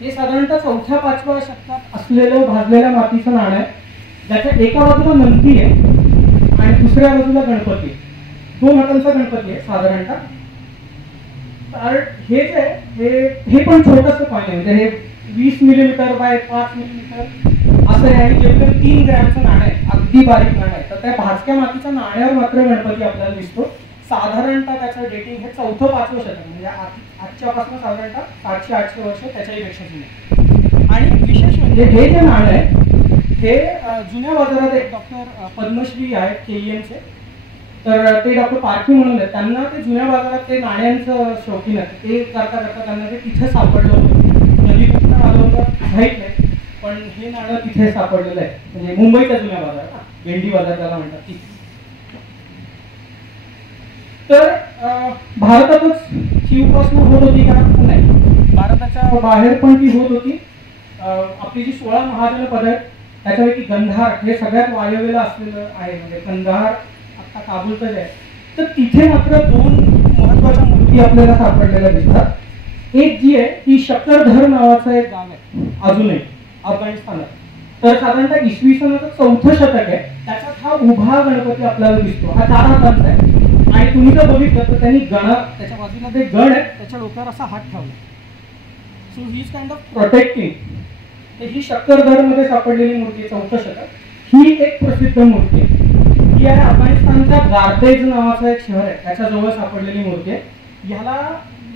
हे साधारणतः 4-5व्या शतकात असलेलं भाजलेल्या मातीचं नाणं आहे, ज्याच्या एका बाजूला नंदी आहे आणि दुसऱ्या बाजूला गणपती आहे. 2 हातांचा गणपती आहे साधारणतः. तर हे जे हे पण छोटंसं कॉइन आहे, म्हणजे हे 20 मिलीमीटर बाय 5 मिलीमीटर असं आहे आणि जेवढं 3 ग्रॅमचं नाणं आहे, अगदी बारीक नाणं आहे. तर त्या भाजक्या मातीच्या नाण्यावर मात्र गणपती आपल्याला दिसतो. साधारणतः त्याचं डेटिंग हे 4-5वं शतक, म्हणजे आजच्यापासून साधारणतः 700-800 वर्ष त्याच्याही पेक्षा जुने. आणि विशेष म्हणजे हे जे नाणं आहे हे जुन्या बाजारात एक डॉक्टर पद्मश्री आहेत KEMचे, तर ते डॉक्टर पारखी म्हणून आहेत. त्यांना ते जुन्या बाजारात ते नाण्यांचं शौकीन आहे. ते करता करता त्यांना ते तिथे सापडलं होतं. म्हणजे कुठं आलं होतं माहीत नाही, पण हे नाणं तिथे सापडलेलं आहे, म्हणजे मुंबईच्या जुन्या बाजारात, भेंडी बाजार त्याला म्हणतात तिथे. तर भारतातच ही उपासना होत होती का? नाही, भारताच्या बाहेर पण ती होत होती. आपली जी 16 महाजनपद आहेत त्याच्यापैकी गंधार हे सगळ्यात वायव्येला असलेलं आहे, म्हणजे गंधार आता काबूलचं जे आहे, तर तिथे मात्र 2 महत्वाच्या मूर्ती आपल्याला सापडलेल्या दिसतात. एक जी आहे ती शक्करधर नावाचं एक गाव आहे अजूनही अफगाणिस्तानात. तर साधारणतः इसवी सनाचं 4थं शतक आहे. त्याच्यात हा उभा गणपती आपल्याला दिसतो. हा 4 हातांचा आहे आणि तुम्ही जर बघितलं तर त्यांनी त्याच्या बाजूला जे गण आहे त्याच्या डोक्यावर असा हात ठेवला. So he is kind of protecting. ही शक्करधर मध्ये सापडलेली मूर्ती 4थं शतक. ही एक प्रसिद्ध मूर्ती आहे. ही आहे अफगाणिस्तानच्या गार्देज नावाचं एक शहर आहे त्याच्या जवळ सापडलेली मूर्ती आहे.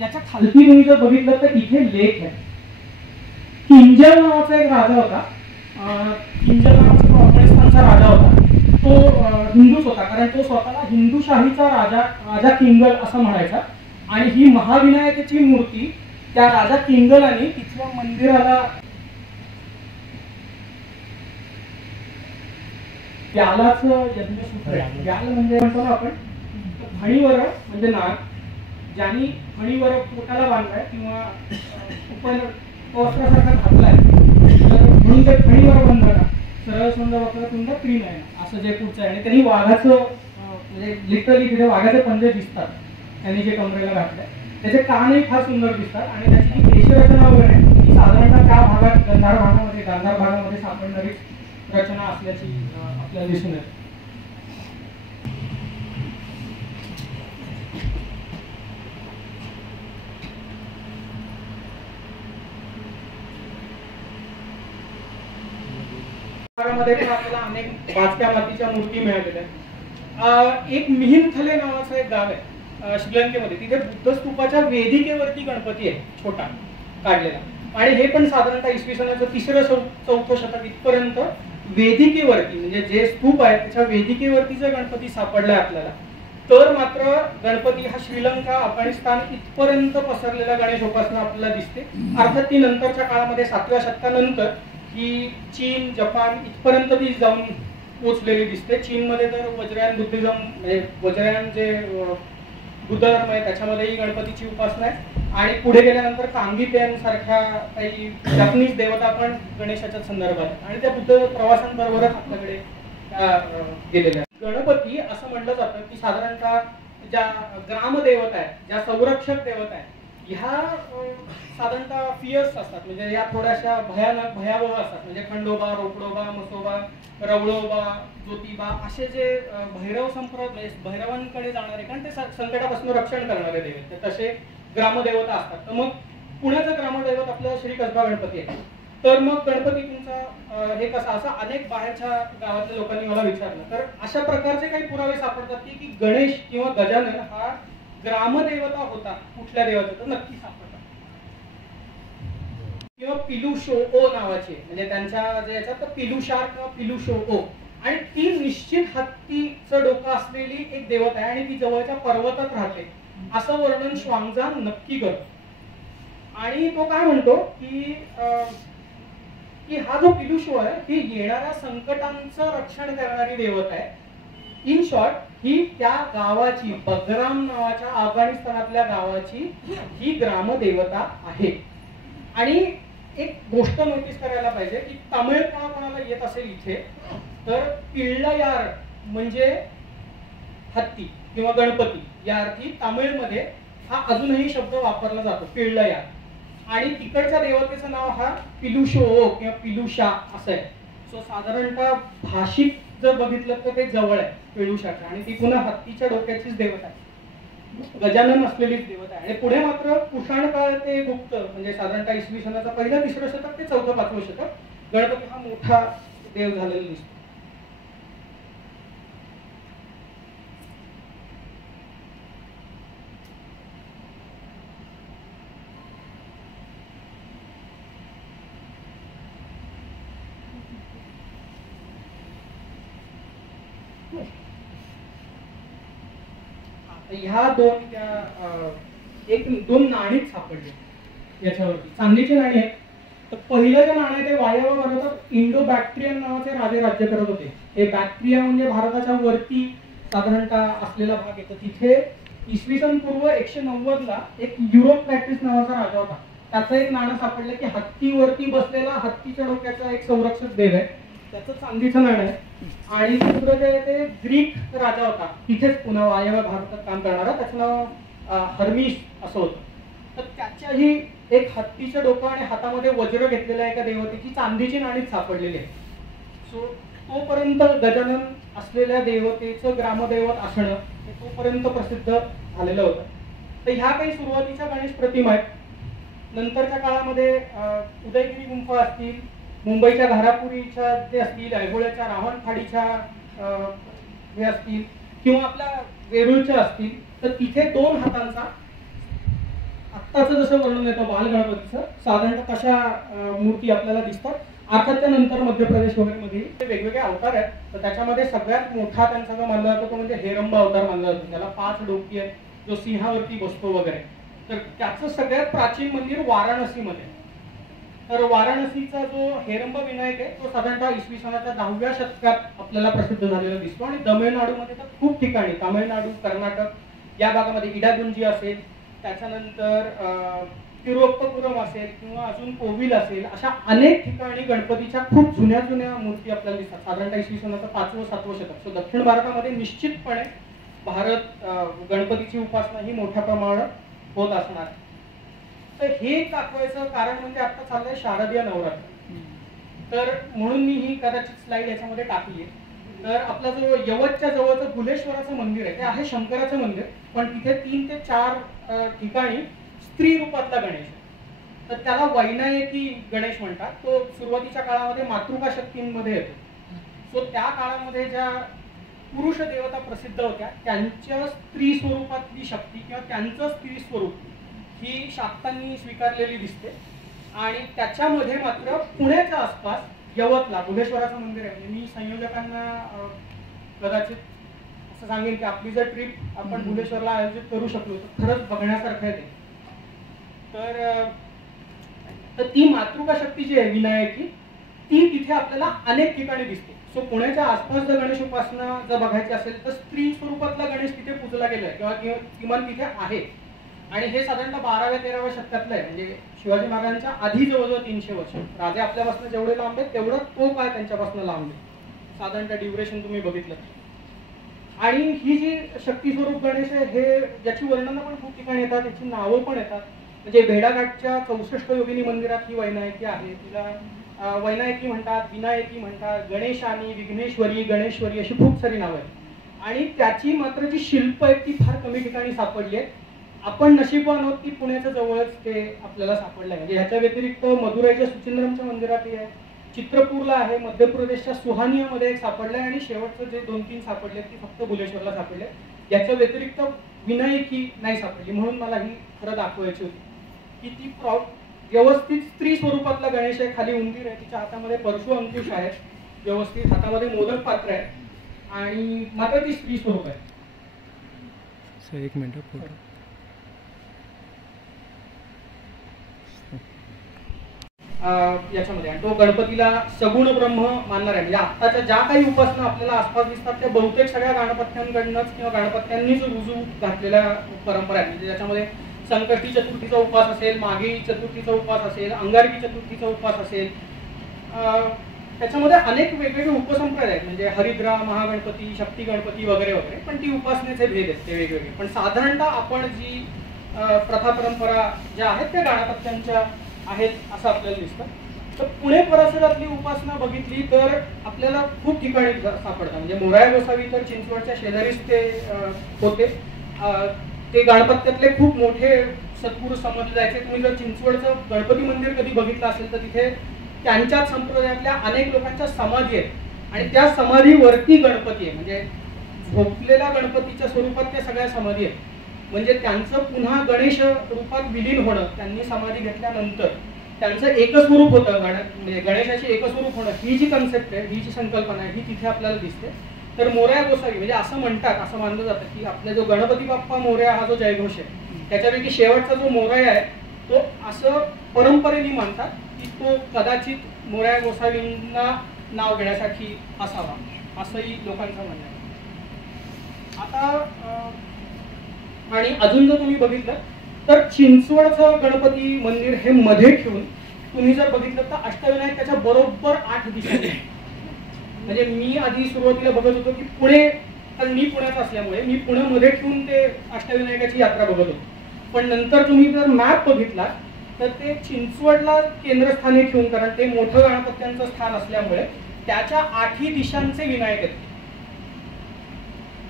याच्या खालती तुम्ही जर बघितलं तर इथे लेख आहे. किंजल नावाचा एक राजा होता. किंजल नावाचा तो अफगाणिस्तानचा राजा होता. तो हिंदूच होता, कारण तो स्वतःला हिंदुशाहीचा राजा किंगल असं म्हणायचा. आणि ही महाविनायकाची मूर्ती त्या राजा किंगलांनी तिथल्या मंदिराला व्यालाचं यज्ञसूत्र आहे. व्याल म्हणजे म्हणतो ना आपण फणीवर म्हणजे नाग, ज्यांनी फणीवर पोटाला बांधलाय किंवा वस्त्रासारखा घातलाय, तर म्हणून ते फणीवर बांधला सरळ सुंद वक्रतुंड त्रिनयन असं जे पुढचं आहे. आणि त्यांनी वाघाचं म्हणजे लिटरली तिथे वाघाचे पंजे दिसतात त्यांनी जे कमरेला घातलंय. त्याचे कानही फार सुंदर दिसतात आणि त्याची जी केशरचना वगैरे आहे ती साधारणतः त्या भागात गांधार भागामध्ये सापडणारी रचना असल्याची आपल्याला दिसून येते. मध्ये पण आपल्याला अनेक भाजक्या मातीच्या मूर्ती मिळालेल्या आहेत. एक मिहिनथले नावाचं एक गाव आहे श्रीलंकेमध्ये. तिथे बुद्ध स्तूपाच्या वेदिकेवरती गणपती आहे छोटा काढलेला. आणि हे पण साधारणतः इसवी सनाचं 3-4 शतक इथपर्यंत वेदिकेवरती, म्हणजे जे स्तूप आहे त्याच्या वेदिकेवरती जर गणपती सापडलाय आपल्याला, तर मात्र गणपती हा श्रीलंका अफगाणिस्तान इथपर्यंत पसरलेला गणेश उपासना आपल्याला दिसते. अर्थात ती नंतरच्या काळामध्ये 7व्या शतकानंतर ही चीन, जपान इथपर्यंत ती जाऊन पोचलेली दिसते. चीनमध्ये तर वज्रयान बुद्धिझम म्हणजे वज्रयान जे बुद्ध धर्म आहे त्याच्यामध्ये ही गणपतीची उपासना आहे. आणि पुढे गेल्यानंतर कांगीपेन सारख्या काही जपनीज देवता पण गणेशाच्या संदर्भात आणि त्या बुद्ध प्रवासांबरोबरच आपल्याकडे गेलेल्या आहेत. गणपती असं म्हणलं जातं की साधारणतः ज्या ग्रामदेवता आहेत, ज्या संरक्षक देवता आहेत, ह्या साधारणतः फियर्स असतात, म्हणजे या थोड्याशा भयावह असतात. म्हणजे खंडोबा, रोकडोबा, मसोबा, रवळोबा, ज्योतिबा असे जे भैरव संप्रदाय म्हणजे भैरवांकडे जाणारे, कारण ते संकटापासून रक्षण करणारे देवते, तसे ग्रामदेवता असतात. तर मग पुण्याचं ग्रामदैवत आपलं श्री कसबा गणपती आहे. तर मग गणपती तुमचा हे कसा, असं अनेक बाहेरच्या गावातल्या लोकांनी मला विचारलं. तर अशा प्रकारचे काही पुरावे सापडतात की गणेश किंवा गजानन हा ग्रामदेवता होता कुठल्या देवाचा, तर नक्की सापडतात. किंवा पिलुशो ओ नावाचे, म्हणजे त्यांच्या जे याच्यात तर पिलुशार किंवा पिलुशो ओ, आणि ती निश्चित हत्तीचं डोकं असलेली एक देवता आहे आणि ती जवळच्या पर्वतात राहते असं वर्णन श्वांगझांग नक्की करतो. आणि तो काय म्हणतो की हा जो पिलुशो आहे ही येणाऱ्या संकटांचं रक्षण करणारी देवता आहे. इन शॉर्ट ही त्या गावाची, बगराम नावाच्या अफगाणिस्तानातल्या गावाची ही ग्रामदेवता आहे. आणि एक गोष्ट नोटीस करायला पाहिजे की तमिळ कोणाला येत असेल इथे, तर पिल्लायार म्हणजे हत्ती किंवा गणपती या अर्थी तमिळमध्ये हा अजूनही शब्द वापरला जातो, पिल्लायार. आणि तिकडच्या देवतेचं नाव हा पिलुशो किंवा पिलुशा असं आहे. सो साधारणतः भाषिक जर बघितलं तर ते जवळ आहे पिलुशाच्या, आणि ती पुन्हा हत्तीच्या डोक्याचीच देवता आहे, गजानन असलेलीच देवता आहे. आणि पुढे मात्र कुषाण काळ ते गुप्त म्हणजे साधारणतः इसवी सनाचा पहिलं 3रं शतक ते 4थं 5वं शतक गणपती हा मोठा देव झालेला दिसतो. ह्या दोन नाणीच सापडली याच्यावरती, चांदीची नाणी आहेत. तर पहिलं जे नाणं आहे ते वायव्य भारतात इंडो बॅक्ट्रियन नावाचे राजे राज्य करत होते. हे बॅक्ट्रिया म्हणजे भारताच्या वरती साधारणतः असलेला भाग येतो. तिथे इसवी सन पूर्व 190ला एक युरोक्लॅटिस नावाचा राजा होता. त्याचं एक नाणं सापडलं की हत्तीवरती बसलेला हत्तीच्या डोक्याचा एक संरक्षक देव आहे, त्याचं चांदीचं नाणं आहे. आणि दुसरं जे आहे ते ग्रीक राजा होता तिथेच पुन्हा वायव्य भारतात काम करणारा, त्याचं नाव हर्मीस असं होतं. तर त्याच्याही एक हत्तीचं डोकं आणि हातामध्ये वज्र घेतलेल्या एका देवतेची चांदीची नाणीच सापडलेली आहे. सो तोपर्यंत गजानन असलेल्या देवतेचं ग्रामदैवत असणं हे तोपर्यंत प्रसिद्ध झालेलं होतं. तर ह्या काही सुरुवातीच्या गणेश प्रतिमा आहेत. नंतरच्या काळामध्ये उदयगिरी गुंफा असतील, मुंबईच्या घारापुरीच्या जे असतील, ऐहोळ्याच्या रावणखाडीच्या हे असतील, किंवा आपल्या वेरूळच्या असतील, तर तिथे 2 हातांचा आत्ताचं जसं वर्णन येतं बालगणपतीचं साधारणतः तशा मूर्ती आपल्याला दिसतात. अर्थात त्यानंतर मध्य प्रदेश वगैरे मध्ये वेगवेगळे अवतार आहेत. तर त्याच्यामध्ये सगळ्यात मोठा त्यांचा जो मानला जातो तो म्हणजे हेरंब अवतार मानला जातो. त्याला 5 डोकी आहेत, जो सिंहावरती बसतो वगैरे. तर त्याचं सगळ्यात प्राचीन मंदिर वाराणसीमध्ये. तर वाराणसीचा जो हेरंब विनायक आहे तो साधारणतः इसवी सनाच्या 10व्या शतकात आपल्याला प्रसिद्ध झालेला दिसतो. आणि तमिळनाडूमध्ये तर खूप ठिकाणी, तामिळनाडू, कर्नाटक या भागामध्ये इडागुंजी असेल, त्याच्यानंतर तिरुप्पपुरम असेल, किंवा अजून कोविल असेल, अशा अनेक ठिकाणी गणपतीच्या खूप जुन्या जुन्या मूर्ती आपल्याला दिसतात. साधारणतः इसवी सनाचं 5वं-7वं शतक. सो दक्षिण भारतामध्ये निश्चितपणे भारत गणपतीची उपासना ही मोठ्या प्रमाणात होत असणार. तर हे दाखवायचं कारण म्हणजे आता चाललंय शारदीय नवरात्र. तर म्हणून मी ही कदाचित स्लाइड याच्यामध्ये टाकली आहे. तर आपला जो यवतच्या जवळचं भुलेश्वराचं मंदिर आहे ते आहे शंकराचं मंदिर, पण तिथे 3 ते 4 ठिकाणी स्त्री रूपातला गणेश आहे. तर त्याला वैनायकी गणेश म्हणतात. तो सुरुवातीच्या काळामध्ये मातृका शक्तींमध्ये येतो. सो त्या काळामध्ये ज्या पुरुष देवता प्रसिद्ध होत्या त्यांच्या स्त्री स्वरूपातली शक्ती किंवा त्यांचं स्त्री स्वरूप ही शाक्तांनी स्वीकारलेली दिसते. आणि त्याच्यामध्ये मात्र पुण्याच्या आसपास यवतला भुलेश्वराचं मंदिर आहे. मी संयोजकांना कदाचित असं सांगेन की आपली जर ट्रिप आपण भुलेश्वरला आयोजित करू शकलो तर खरंच बघण्यासारखं आहे ते. तर ती मातृका शक्ती जी आहे विनायकी ती तिथे आपल्याला अनेक ठिकाणी दिसते. सो पुण्याच्या आसपास जर गणेश उपासना जर बघायची असेल तर स्त्री स्वरूपातला गणेश तिथे पूजला गेलाय किंवा किमान तिथे आहे. आणि हे साधारणतः 12व्या-13व्या शतकातलं आहे. म्हणजे शिवाजी महाराजांच्या आधी जवळजवळ 300 वर्ष. राजे आपल्यापासून जेवढे लांब आहेत तेवढं तो काळ त्यांच्यापासून लांब आहे. साधारणतः ड्युरेशन तुम्ही बघितलं. आणि ही जी शक्ती स्वरूप गणेश आहे हे ज्याची वर्णनं पण खूप ठिकाणी येतात, त्याची नावं पण येतात. म्हणजे भेडाघाटच्या 64 योगिनी मंदिरात ही वैनायकी आहे. तिला वैनायकी म्हणतात, विनायकी म्हणतात, गणेशानी, विघ्नेश्वरी, गणेश्वरी अशी खूप सारी नावं आहेत. आणि त्याची मात्र जी शिल्प आहेत ती फार कमी ठिकाणी सापडली आहेत. आपण नशीबवान आहोत की पुण्याच्या जवळच ते आपल्याला सापडलं आहे. म्हणजे ह्याच्या व्यतिरिक्त मदुराईच्या सुचिंद्रमच्या मंदिरातही आहे, चित्रपूरला आहे, मध्य प्रदेशच्या सुहानियामध्ये एक सापडलं आहे, आणि शेवटचं जे 2-3 सापडले ती फक्त भुलेश्वरला सापडले. याच्या व्यतिरिक्त विनायकी नाही सापडली. म्हणून मला ही खरं दाखवायची होती की ती व्यवस्थित स्त्री स्वरूपातला गणेश आहे. खाली उंदीर आहे, तिच्या हातामध्ये परशु अंकुश आहे, व्यवस्थित हातामध्ये मोदक पात्र आहे, आणि मात्र ती स्त्री स्वरूप आहे. सर 1 मिनिट पुढे याच्यामध्ये. आणि तो गणपतीला सगुण ब्रह्म मानणार आहे. म्हणजे आत्ताच्या ज्या काही उपासना आपल्याला आसपास दिसतात त्या बहुतेक सगळ्या गणपत्यांकडनंच किंवा गणपत्यांनीच रुजू घातलेल्या परंपरा आहेत. म्हणजे त्याच्यामध्ये संकष्टी चतुर्थीचा उपास असेल, माघी चतुर्थीचा उपास असेल, अंगारकी चतुर्थीचा उपास असेल, त्याच्यामध्ये अनेक वेगवेगळे उपसंप्रदाय आहेत. म्हणजे हरिद्रा, महागणपती, शक्ती गणपती वगैरे वगैरे. पण ती उपासनेचे भेद आहेत ते वेगवेगळे. पण साधारणतः आपण जी प्रथा परंपरा ज्या आहेत त्या गणपत्यांच्या आहेत असं आपल्याला दिसतं. तर पुणे परिसरातली उपासना बघितली तर आपल्याला खूप ठिकाणी सापडतात. म्हणजे मोराया गोसावी तर चिंचवडच्या शेजारीच ते होते. ते गणपत्यातले खूप मोठे सत्पुरुष समजले जायचे. तुम्ही जर चिंचवडचं गणपती मंदिर कधी बघितलं असेल तर तिथे त्यांच्याच संप्रदायातल्या अनेक लोकांच्या समाधी आहेत आणि त्या समाधीवरती गणपती आहे. म्हणजे झोपलेल्या गणपतीच्या स्वरूपात त्या सगळ्या समाधी आहेत. म्हणजे त्यांचं पुन्हा गणेश रूपात विलीन होणं, त्यांनी समाधी घेतल्यानंतर त्यांचं एकस्वरूप होतं. म्हणजे गणेशाची एकस्वरूप होणं ही जी कन्सेप्ट आहे, ही जी संकल्पना आहे, ही तिथे आपल्याला दिसते. तर मोरया गोसावी म्हणजे असं म्हणतात, असं मानलं जातं की आपला जो गणपती बाप्पा मोरया हा जो जयघोष आहे त्याच्यापैकी शेवटचा जो मोरया आहे तो असं परंपरेने मानतात की तो कदाचित मोरया गोसावींना नाव घेण्यासाठी असावा, असंही लोकांचं म्हणणं आहे. आता आणि अजून जर तुम्ही बघितलं तर चिंचवडचं गणपती मंदिर हे मध्ये ठेवून तुम्ही जर बघितलं तर अष्टविनायक त्याच्या बरोबर 8 दिशांनी. म्हणजे मी आधी सुरुवातीला बघत होतो की पुणे, कारण मी पुण्यात असल्यामुळे मी पुण्यामध्ये ठेवून ते अष्टविनायकाची यात्रा बघत होतो. पण नंतर तुम्ही जर मॅप बघितला तर ते चिंचवडला केंद्रस्थानी ठेवून, कारण ते मोठं गणपत्यांचं स्थान असल्यामुळे त्याच्या 8ही दिशांचे विनायक आहेत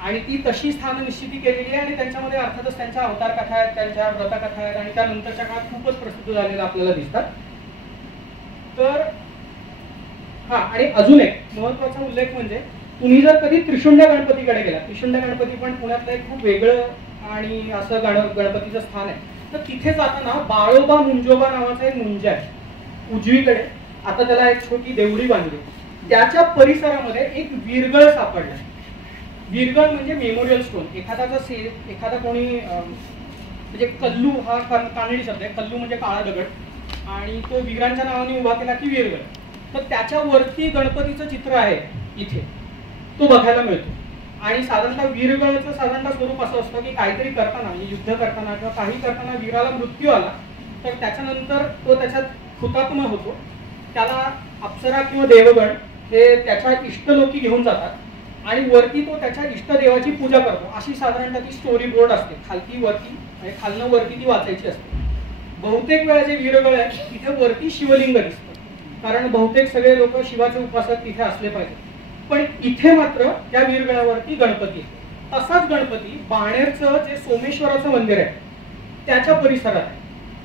आणि ती तशी स्थान निश्चिती केलेली आहे. आणि त्यांच्यामध्ये अर्थातच त्यांच्या अवतार कथा आहेत, त्यांच्या व्रतकथा आहेत आणि त्यानंतरच्या काळात खूपच प्रसिद्ध झालेल्या आपल्याला दिसतात. तर हा, आणि अजून एक महत्वाचा उल्लेख म्हणजे तुम्ही जर कधी त्रिशुंड्या गणपतीकडे गेला, त्रिशुंड्या गणपती पण पुण्यातलं एक खूप वेगळं आणि असं गणपतीचं स्थान आहे. तर तिथे जाताना बाळोबा मुंजोबा नावाचा एक मुंज आहे उजवीकडे. आता त्याला एक छोटी देवडी बांधली. त्याच्या परिसरामध्ये एक वीरगळ सापडला. वीरगळ म्हणजे मेमोरियल स्टोन. एखादा कोणी म्हणजे कल्लू हा कानडी शब्द आहे. कल्लू म्हणजे काळा दगड आणि तो वीरांच्या नावाने उभा केला की वीरगळ. तर त्याच्यावरती गणपतीचं चित्र आहे इथे, तो बघायला मिळतो. आणि साधारणतः वीरगळचं साधारणतः स्वरूप असं असतं की काहीतरी करताना, म्हणजे युद्ध करताना किंवा काही करताना वीराला मृत्यू आला तर त्याच्यानंतर तो त्याच्यात हुतात्मा होतो. त्याला अप्सरा किंवा देवगण हे त्याच्या इष्टलोकी घेऊन जातात आणि वरती तो त्याच्या इष्टदेवाची पूजा करतो. अशी साधारणतः ती स्टोरी बोर्ड असते. खालती वरती म्हणजे खालनं वरती ती वाचायची असते. बहुतेक वेळा जे वीरगळ आहे तिथे वरती शिवलिंग दिसतं, कारण बहुतेक सगळे लोक शिवाचे उपासक तिथे असले पाहिजे. पण इथे मात्र त्या वीरगळावरती गणपती आहे. तसाच गणपती बाणेरचं जे सोमेश्वराचं मंदिर आहे त्याच्या परिसरात आहे.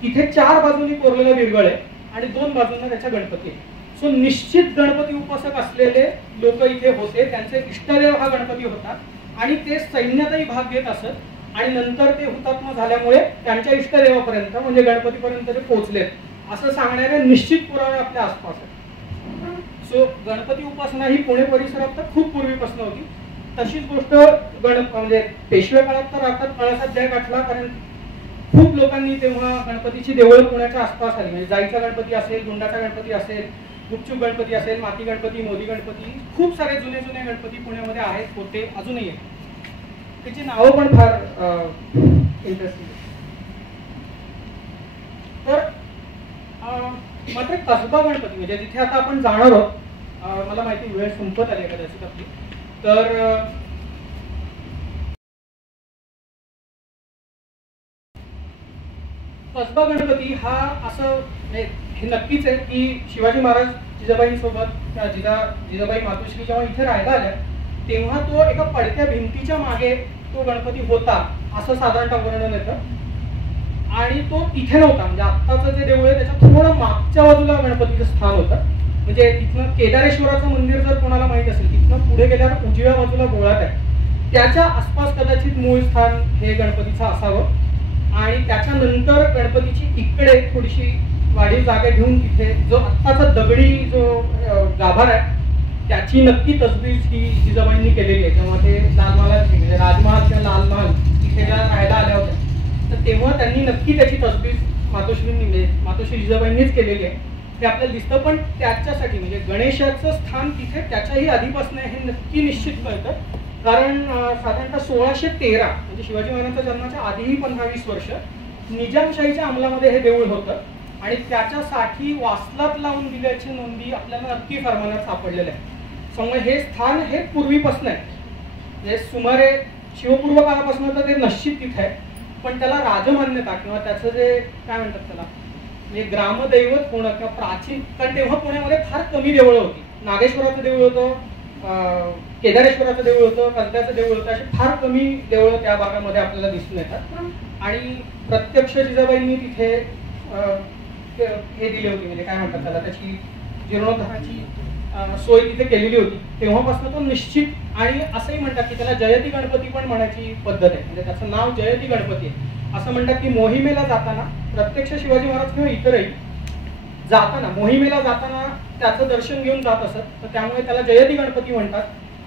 तिथे 4 बाजूंनी कोरलेला वीरगळ आहे आणि 2 बाजूंना त्याच्या गणपती आहे. सो निश्चित गणपती उपासक असलेले लोक इथे होते. त्यांचे इष्टदेव हा गणपती होता आणि ते सैन्यातही भाग घेत असत आणि नंतर ते हुतात्मा झाल्यामुळे त्यांच्या इष्टदेवापर्यंत म्हणजे गणपतीपर्यंत ते पोहोचलेत असं सांगणारे निश्चित पुरावे आपल्या आसपास आहेत. सो गणपती उपासना ही पुणे परिसरात तर खूप पूर्वीपासून होती. तशीच गोष्ट म्हणजे पेशवे काळात तर अर्थात कळसाध्याय गाठला, कारण खूप लोकांनी तेव्हा गणपतीची देवळं पुण्याच्या आसपास आली. म्हणजे जाईचा गणपती असेल, गुंडाचा गणपती असेल, गुपचूप गणपती असेल, माती गणपती, मोदी गणपती, खूप सारे जुने जुने गणपती पुण्यामध्ये आहेत, होते, अजूनही आहेत. त्याची नावं पण फार इंटरेस्टिंग. तर मात्र कसबा गणपती म्हणजे जिथे आता आपण जाणार आहोत, मला माहिती वेळ संपत आली कदाचित आपली, तर कसबा गणपती हा असं हे नक्कीच आहे की शिवाजी महाराज जिजाबाईंसोबत जिजाबाई मातोश्री जेव्हा इथे राहायला आल्या तेव्हा तो एका पडक्या भिंतीच्या मागे तो गणपती होता असं साधारणतः वर्णन येतं. आणि तो तिथे नव्हता, म्हणजे आत्ताचं जे देऊळ आहे त्याच्या थोडं मागच्या बाजूला गणपतीचं स्थान होतं. म्हणजे तिथनं केदारेश्वराचं मंदिर जर कोणाला माहित असेल, तिथनं पुढे गेल्यावर उजव्या बाजूला गोळात आहे, त्याच्या आसपास कदाचित मूळ स्थान हे गणपतीचं असावं. आणि त्याच्यानंतर गणपतीची इकडे थोडीशी वाढीव जागा घेऊन तिथे जो आत्ताचा दगडी जो गाभारा आहे त्याची नक्की तसबीज ही जिजाबाईंनी केलेली आहे. तेव्हा ते लालमहाल म्हणजे राजमहाल किंवा लालमहाल इथे राहायला आल्या होत्या, तर तेव्हा त्यांनी नक्की त्याची तसबीज मातोश्री जिजाबाईंनीच केलेली आहे हे आपल्याला दिसतं. पण त्याच्यासाठी म्हणजे गणेशाचं स्थान तिथे त्याच्याही आधीपासून हे नक्की निश्चित कळतं. कारण साधारणतः 1613 म्हणजे शिवाजी महाराजांच्या जन्माच्या आधीही 15-20 वर्ष निजामशाहीच्या अंमलामध्ये हे देऊळ होतं आणि त्याच्यासाठी वासलात लावून दिल्याची नोंदी आपल्याला नक्की फरमानात सापडलेल्या आहे. त्यामुळे हे स्थान हे पूर्वीपासून आहे, म्हणजे सुमारे शिवपूर्व काळापासून तर ते निश्चित तिथे आहे. पण त्याला राजमान्यता किंवा त्याचं जे काय म्हणतात त्याला म्हणजे ग्रामदैवत होणं किंवा प्राचीन, कारण तेव्हा पुण्यामध्ये फार कमी देवळं होती. नागेश्वराचं देऊळ होतं, केदारेश्वराचं देऊळ होतं, कंत्याचं देऊळ होतं, अशी फार कमी देवळं त्या भागामध्ये आपल्याला दिसून येतात. आणि प्रत्यक्ष जिजाबाईंनी तिथे हे दिली होती, म्हणजे काय म्हणतात त्याला, त्याची जीर्णोद्धाराची सोय तिथे केलेली होती. तेव्हापासून तो निश्चित, आणि असंही म्हणतात की त्याला जयती गणपती पण म्हणायची पद्धत आहे, म्हणजे त्याचं नाव जयती गणपती आहे. असं म्हणतात की मोहिमेला जाताना प्रत्यक्ष शिवाजी महाराज किंवा इतरही जाताना, मोहिमेला जाताना त्याचं दर्शन घेऊन जात असत, तर त्यामुळे त्याला जयती गणपती म्हणतात,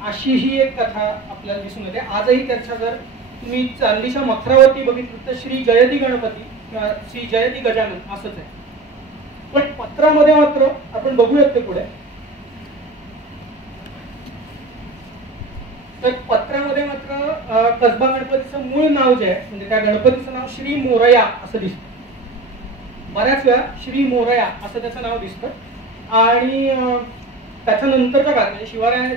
अशी ही एक कथा आपल्याला दिसून येते. आजही त्याच्या जर तुम्ही चांदीच्या मखरावरती बघितलं तर श्री जयती गणपती किंवा श्री जयती गजानन असंच आहे. पण पत्रामध्ये मात्र आपण बघूयात ते पुढे, तर पत्रामध्ये मात्र कसबा गणपतीचं मूळ नाव जे आहे, म्हणजे त्या गणपतीचं नाव श्री मोरया असं दिसतं. बऱ्याच वेळा श्री मोरया असं त्याचं नाव दिसतं. आणि त्याच्यानंतरच्या काळात म्हणजे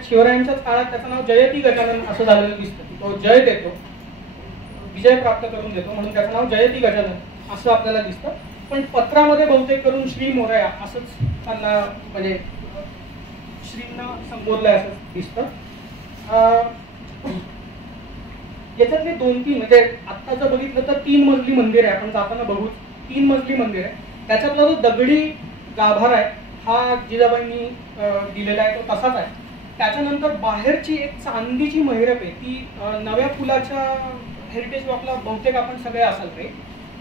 शिवरायांच्याच काळात त्याचं नाव जयती गजानन असं झालेलं दिसतं. तो जय देतो, विजय प्राप्त करून देतो, म्हणून त्याचं नाव जयती गजानन असं आपल्याला दिसतं. पण पत्रामध्ये बहुतेक करून श्री मोरया असंच त्यांना, म्हणजे श्रींना संबोधलंय असं दिसतं. याच्यातले 2-3 म्हणजे आता जर बघितलं तर 3 मजली मंदिर आहे. आपण जाताना बघू 3 मजली मंदिर आहे. त्याच्यातला जो दगडी गाभारा आहे हा जिजाबाईंनी दिलेला आहे, तो तसाच आहे. त्याच्यानंतर बाहेरची एक चांदीची महिरप आहे, ती नव्या पुलाच्या हेरिटेज वॉकला बहुतेक आपण सगळे असाल काही.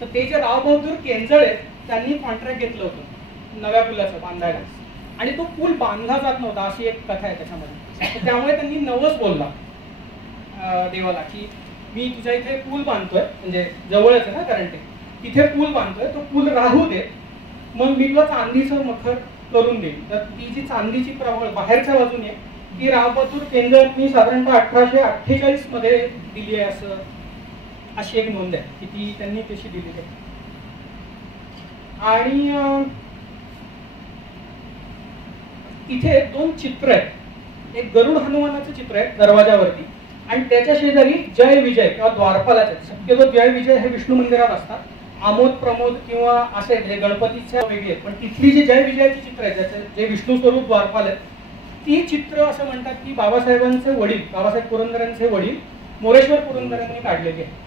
तर ते जे रावबहादूर केंजळे त्यांनी कॉन्ट्रॅक्ट घेतलं होतं नव्या पुलाचं बांधायला, आणि तो पूल बांधला जात नव्हता अशी एक कथा आहे त्याच्यामध्ये. त्यामुळे त्यांनी नवस बोलला देवाला की मी तुझ्या इथे पूल बांधतोय, म्हणजे जवळच आहे ना कारण ते, तिथे पूल बांधतोय, तो पूल राहू दे, मग मी तुला चांदीचं मखर करून देईल. तर ती जी चांदीची प्रवळ बाहेरच्या बाजूने आहे ती रावबहादूर केंजळनी साधारणतः 1848 मध्ये दिली आहे, असं अशी एक नोंद आहे की ती त्यांनी तशी दिलेली आहे. आणि तिथे 2 चित्र आहेत. एक गरुड हनुमानाचं चित्र आहे दरवाजावरती, आणि त्याच्या शेजारी जय विजय किंवा द्वारपालाचे, शक्यतो जय विजय हे विष्णू मंदिरात असतात, आमोद प्रमोद किंवा असे म्हणजे गणपतीच्या वेगळी आहेत. पण तिथली जी जय विजयाची चित्र आहेत, ज्याचे जे विष्णू स्वरूप द्वारपाल आहेत, ती चित्र असं म्हणतात की बाबासाहेबांचे वडील, बाबासाहेब पुरंदरांचे वडील मोरेश्वर पुरंदरांनी काढलेली आहे.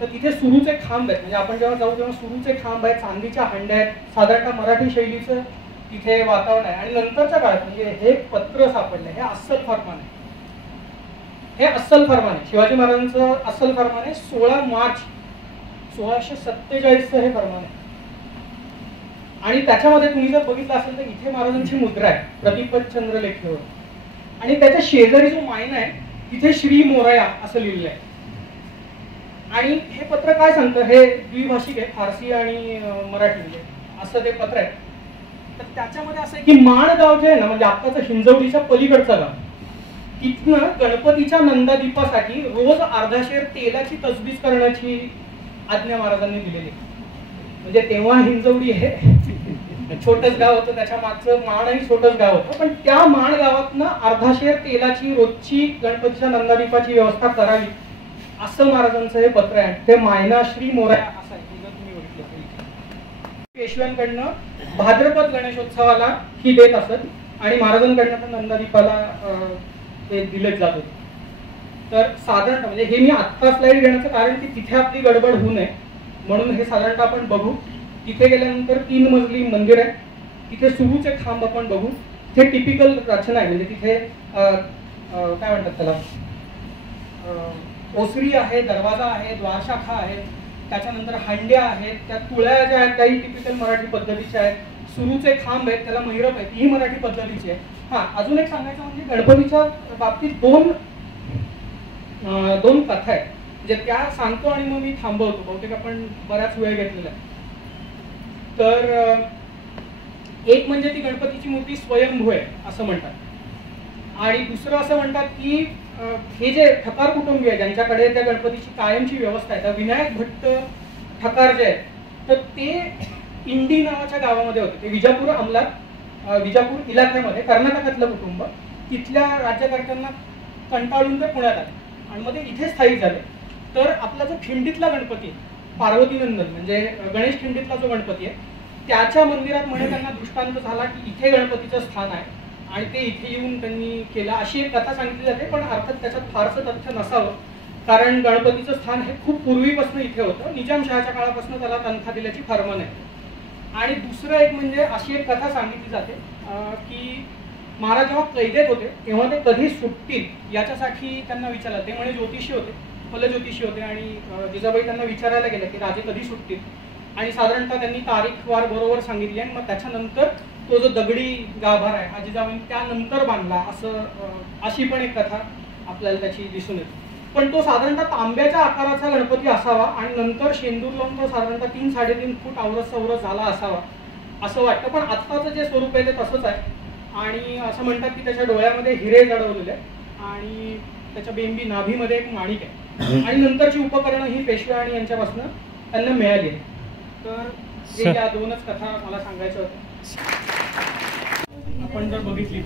तर तिथे सुरूचे खांब आहेत, म्हणजे आपण जेव्हा जाऊ तेव्हा सुरूचे खांब आहेत, चांदीच्या हंड्या आहेत, साधारणतः मराठी शैलीचं तिथे वातावरण आहे. आणि नंतरच्या काळात म्हणजे हे पत्र सापडलं, हे अस्सल फरमान आहे, हे अस्सल फरमान आहे, शिवाजी महाराजांचं अस्सल फरमान आहे. 16 मार्च 1647 हे फरमान आहे. आणि त्याच्यामध्ये तुम्ही जर बघितलं असेल तर इथे महाराजांची मुद्रा आहे प्रतिपद चंद्रलेखेवर, आणि त्याच्या शेजारी जो मायना आहे तिथे श्री मोरया असं लिहिलेलं आहे. आणि हे पत्र काय सांगतं, हे द्विभाषिक आहे, फारसी आणि मराठी म्हणजे असं ते पत्र आहे. तर त्याच्यामध्ये असं आहे की माणगाव जे आहे ना, म्हणजे आत्ताचं हिंजवडीच्या पलीकडचं गाव, तिथनं गणपतीच्या नंदादीपासाठी रोज अर्धा शेर तेलाची तजवीज करण्याची आज्ञा महाराजांनी दिलेली आहे. म्हणजे तेव्हा हिंजवडी हे छोटंच गाव होतं, त्याच्या मागचं माणही छोटंच गाव होतं, पण त्या माण गावातनं अर्धा शेर तेलाची रोजची गणपतीच्या नंदादीपाची व्यवस्था करावी असं महाराजांचं हे पत्र आहे. ते मायना श्री मोरया असं आहे, जर तुम्ही बघितलं. पेशव्यांकडनं भाद्रपद गणेशोत्सवाला ही देत असत, आणि महाराजांकडनं पण नंदादीपाला ते दिलेच जात होते. तर साधारणतः म्हणजे हे मी आत्ता स्लाइड घेण्याचं कारण की तिथे आपली गडबड होऊ नये म्हणून हे साधारणतः आपण बघू. तिथे गेल्यानंतर 3 मजली मंदिर आहे, तिथे सुरूचे खांब आपण बघू. तिथे टिपिकल रचना आहे, म्हणजे तिथे काय म्हणतात त्याला, ओसरी आहे, दरवाजा आहे, द्वारशाखा आहे, त्याच्यानंतर हंड्या आहेत, त्या तुळ्या ज्या आहेत त्याही टिपिकल मराठी पद्धतीच्या आहेत, सुरूचे खांब आहेत, त्याला महिरप आहेत, ही मराठी पद्धतीची आहे. हा, अजून एक सांगायचं म्हणजे गणपतीच्या बाबतीत दोन कथा आहेत, म्हणजे त्या सांगतो आणि मग मी थांबवतो, बहुतेक आपण बराच वेळ घेतलेला आहे. तर एक म्हणजे ती गणपतीची मूर्ती स्वयंभू आहे असं म्हणतात, आणि दुसरं असं म्हणतात की हे जे ठकार कुटुंबी आहे ज्यांच्याकडे त्या गणपतीची कायमची व्यवस्था आहे, त्या विनायक भट्ट ठकार जे आहेत, तर ते इंडी नावाच्या गावामध्ये होते. ते विजापूर अंमलात, विजापूर इलाक्यामध्ये कर्नाटकातलं कुटुंब, तिथल्या राज्यकर्त्यांना कंटाळून ते पुण्यात आले आणि मध्ये इथे स्थायिक झाले. तर आपला जो खिंडीतला गणपती पार्वतीनंदन म्हणजे गणेश खिंडीतला जो गणपती आहे त्याच्या मंदिरात म्हणे त्यांना दृष्टांत झाला की इथे गणपतीचं स्थान आहे आणि ते इथे येऊन त्यांनी केलं, अशी एक कथा सांगितली जाते. पण अर्थात त्याच्यात फारसं तथ्य नसावं, कारण गणपतीचं स्थान हे खूप पूर्वीपासून इथे होतं. निजामशहाच्या काळापासून त्याला तनखा दिल्याची फर्मान आहे. आणि दुसरं एक म्हणजे अशी एक कथा सांगितली जाते की महाराज जेव्हा कैदेत होते तेव्हा ते कधी सुटतील याच्यासाठी त्यांना विचारलं. ते म्हणे ज्योतिषी होते, फलज्योतिषी होते, आणि जिजाबाई त्यांना विचारायला गेले की राजे कधी सुटतील, आणि साधारणतः त्यांनी तारीख वार बरोबर सांगितली. आणि मग त्याच्यानंतर तो जो दगडी गाभारा आहे हा जिजाबाई त्यानंतर बांधला, अशी पण एक कथा आपल्याला त्याची दिसून येते. पण तो साधारणतः तांब्याच्या आकाराचा गणपती असावा आणि नंतर शेंदूर लावून तो साधारणतः 3-3.5 फूट आवरस सवरस झाला असावा असं वाटतं. पण आत्ताचं जे स्वरूप आहे ते तसंच आहे. आणि असं म्हणतात की त्याच्या डोळ्यामध्ये हिरे जडवलेले आहे आणि त्याच्या बेंबी नाभीमध्ये एक माणिक आहे. आणि नंतरची उपकरणं ही पेशव्या आणि यांच्यापासून त्यांना मिळाली आहे. तर हे या दोनच कथा मला सांगायच्या होत्या. आपण जर बघितली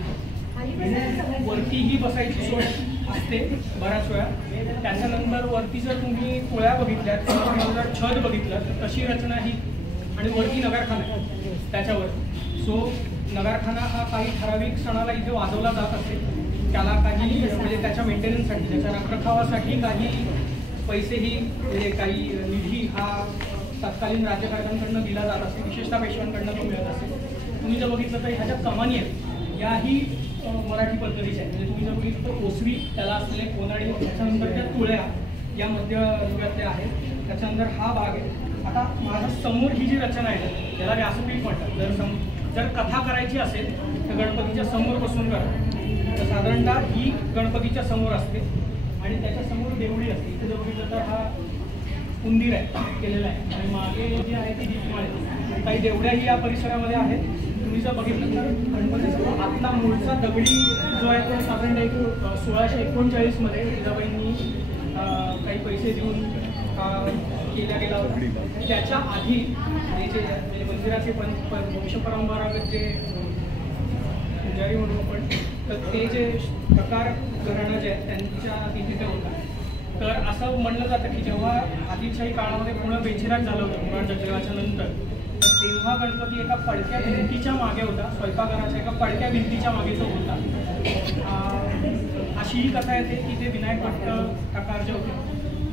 वरतीही बसायची सोय असते बऱ्याच वेळा. त्याच्यानंतर वरती जर तुम्ही पोळ्या बघितल्या किंवा जर छत बघितलं तर तशी रचना ही, आणि वरती नगारखाना आहे त्याच्यावर. सो नगारखाना हा काही ठराविक सणाला इथे वाजवला जात असे. त्याला काही म्हणजे त्याच्या मेंटेनन्ससाठी, त्याच्या रखरखावासाठी काही पैसेही म्हणजे काही निधी हा तत्कालीन राज्यकारकांकडनं दिला जात असे, विशेषतः पेशव्यांकडनं तो मिळत असे. तुम्ही जर बघितलं तर ह्याच्या कमानी आहेत याही मराठी पद्धतीच्या आहेत. म्हणजे तुम्ही जर बघितलं तर ओसरी, त्याला असलेले कोनाडी, त्याच्यानंतर त्या तुळ्या या मध्य युगातल्या आहेत. त्याच्यानंतर हा भाग आहे. आता माझ्या समोर ही जी रचना आहे त्याला व्यासपीठ म्हणतात. जर कथा करायची असेल तर गणपतीच्या समोर बसून करा. तर साधारणतः ही गणपतीच्या समोर असते आणि त्याच्या समोर देवळी असते. इथे जर बघितलं तर हा उंदीर आहे केलेला आहे आणि मागे जी आहे ती दीपमाळ आहे. काही देवळ्याही या परिसरामध्ये आहेत. तुम्ही जर बघितलं तर गणपतीचा आतला मूळचा दगडी जो आहे तो साधारण 1639 मध्ये जिजाबाईंनी काही पैसे देऊन केला गेला होता. त्याच्या आधी म्हणजे मंदिराचे वंशपरंपरागत जे पुजारी म्हणून आपण, तर ते जे प्रकार घराणं जे आहेत त्यांच्या तिथे होता. तर असं म्हणलं जातं की जेव्हा आदिलशाही काळामध्ये पूर्ण बेचिराग झालं होतं पुराण जगदेवाच्या नंतर, तर तेव्हा गणपती एका पडक्या भिंतीच्या मागे होता. स्वयंपाकघराच्या एका पडक्या भिंतीच्या मागे तो होता. अशी ही कथा येते की ते विनायक भट्ट प्रकारचे होते.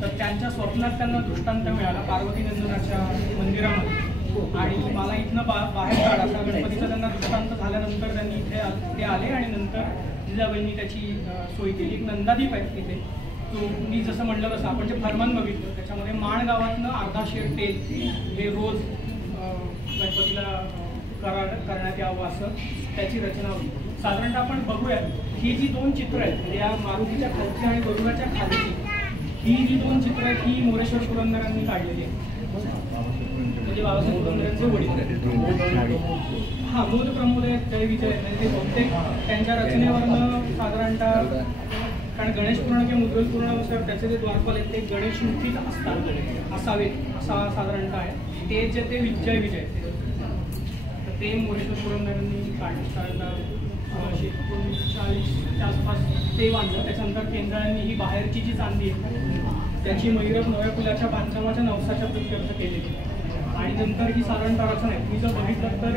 तर त्यांच्या स्वप्नात त्यांना दृष्टांत मिळाला पार्वती नंदनाच्या मंदिरामध्ये. आणि मला इथनं बाहेर काढा असा गणपतीचा त्यांना दृष्टांत झाल्यानंतर त्यांनी इथे ते आले आणि नंतर जिजाबाईंनी त्याची सोय केली. एक नंदादीप आहे तिथे. तो मी जसं म्हटलं तसं आपण जे फरमान बघितलं त्याच्यामध्ये माण गावातनं अर्धा शेर तेल हे रोज गणपतीला करण्यात यावं असं त्याची रचना होती. साधारणतः आपण बघूयात ही जी 2 चित्र आहेत म्हणजे या मारुतीच्या खालची आणि गरुडाच्या खालची ही जी 2 चित्र आहेत ही मोरेश्वर पुरंदरांनी काढलेली आहेत. म्हणजे बाबासाहेब पुरंदरांचे वडील. हा मोद प्रमोद आहेत, जय विजय आहेत. ते बहुतेक त्यांच्या रचनेवरनं साधारणतः, कारण गणेश पुराण किंवा मुद्गल पुराणानुसार त्याचे जे द्वारपाल आहेत ते गणेशमुखीच असतात असावेत असा साधारणतः आहे. ते जे ते जय विजय तर ते मोरेश्वर पुरंदरांनी काढले. साधारणतः 1940च्या आसपास ते बांधलं. त्याच्यानंतर केंद्रांनी ही बाहेरची जी चांदी आहे त्याची मैरप नव्या पुलाच्या बांधकामाच्या नवसाच्या प्रित्यर्थ केलेली. आणि नंतर ही साधारणतः रचना आहे. तुम्ही जर बघितलं तर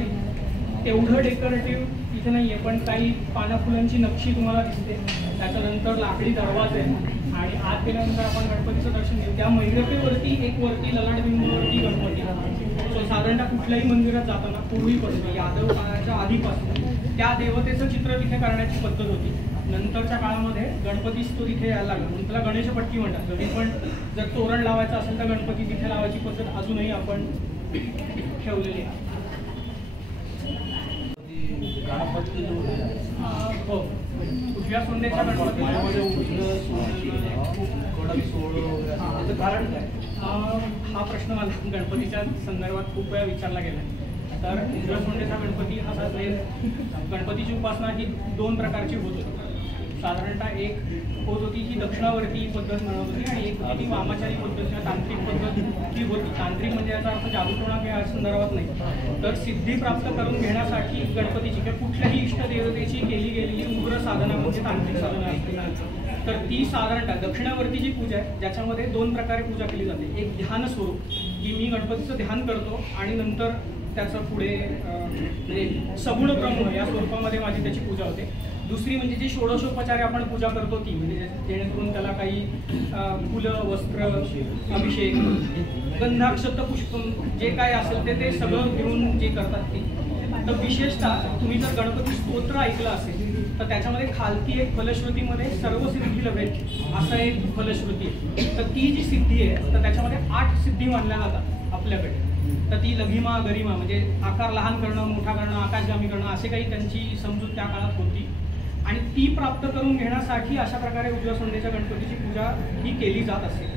तेवढं डेकोरेटिव्ह इथे नाही आहे, पण काही पाना फुलांची नक्षी तुम्हाला दिसते. त्याच्यानंतर लाकडी दरवाजे आणि आत गेल्यानंतर आपण गणपतीचं दर्शन घेऊ. त्या मैरपेवरती एक वरती ललाटबिंदूवरती गणपती. सो साधारणतः कुठल्याही मंदिरात जाताना पूर्वीपासून यादव काळाच्या आधीपासून त्या देवतेचं चित्र तिथे करण्याची पद्धत होती. नंतरच्या काळामध्ये गणपतीच तो तिथे यायला लागला म्हणून त्याला गणेशपट्टी म्हणतात. कधी पण जर तोरण लावायचं असेल तर गणपती तिथे लावायची पद्धत अजूनही आपण ठेवलेली आहे. हो, उजव्या सोंडेच्या गणपती कारण काय हा प्रश्न मला गणपतीच्या संदर्भात खूप वेळा विचारला गेला. तर उजव्या सोंडेचा गणपती हा गणपतीची उपासना ही 2 प्रकारची होत होती. साधारणतः एक होत होती ही दक्षिणावर्ती पद्धत म्हणत होती आणि एक होती ती वामाचारी पद्धत किंवा तांत्रिक पद्धत ही होती. तांत्रिक म्हणजे याचा अर्थ जादूटोणा किंवा या संदर्भात नाही, तर सिद्धी प्राप्त करून घेण्यासाठी गणपतीची किंवा कुठल्याही इष्टदेवतेची केली गेलेली उग्र साधना म्हणजे तांत्रिक साधना असते. तर ती साधारणतः दक्षिणावर्ती जी पूजा आहे ज्याच्यामध्ये 2 प्रकारे पूजा केली जाते. एक ध्यान स्वरूप की मी गणपतीचं ध्यान करतो आणि नंतर त्याचं पुढे म्हणजे सगुण ब्रह्म या स्वरूपामध्ये माझी त्याची पूजा होते. दुसरी म्हणजे जी षोडशोपचारे आपण पूजा करतो ती म्हणजे जेणेकरून त्याला काही फुलं, वस्त्र, अभिषेक, गंधाक्षत, पुष्प जे काय असेल ते सगळं घेऊन जे करतात ती. तर विशेषतः तुम्ही जर गणपती स्तोत्र ऐकलं असेल तर त्याच्यामध्ये खालती एक फलश्रुतीमध्ये सर्व सिद्धी लभेल असं एक फलश्रुती आहे. तर ती जी सिद्धी आहे तर त्याच्यामध्ये 8 सिद्धी मानल्या जातात आपल्याकडे. तर ती लघिमा, गरिमा म्हणजे आकार लहान करणं, मोठा करणं, आकाशगामी करणं असे काही त्यांची समजूत त्या काळात होती. आणि ती प्राप्त करून घेण्यासाठी अशा प्रकारे उजव्या सोंडेच्या गणपतीची पूजा ही केली जात असे.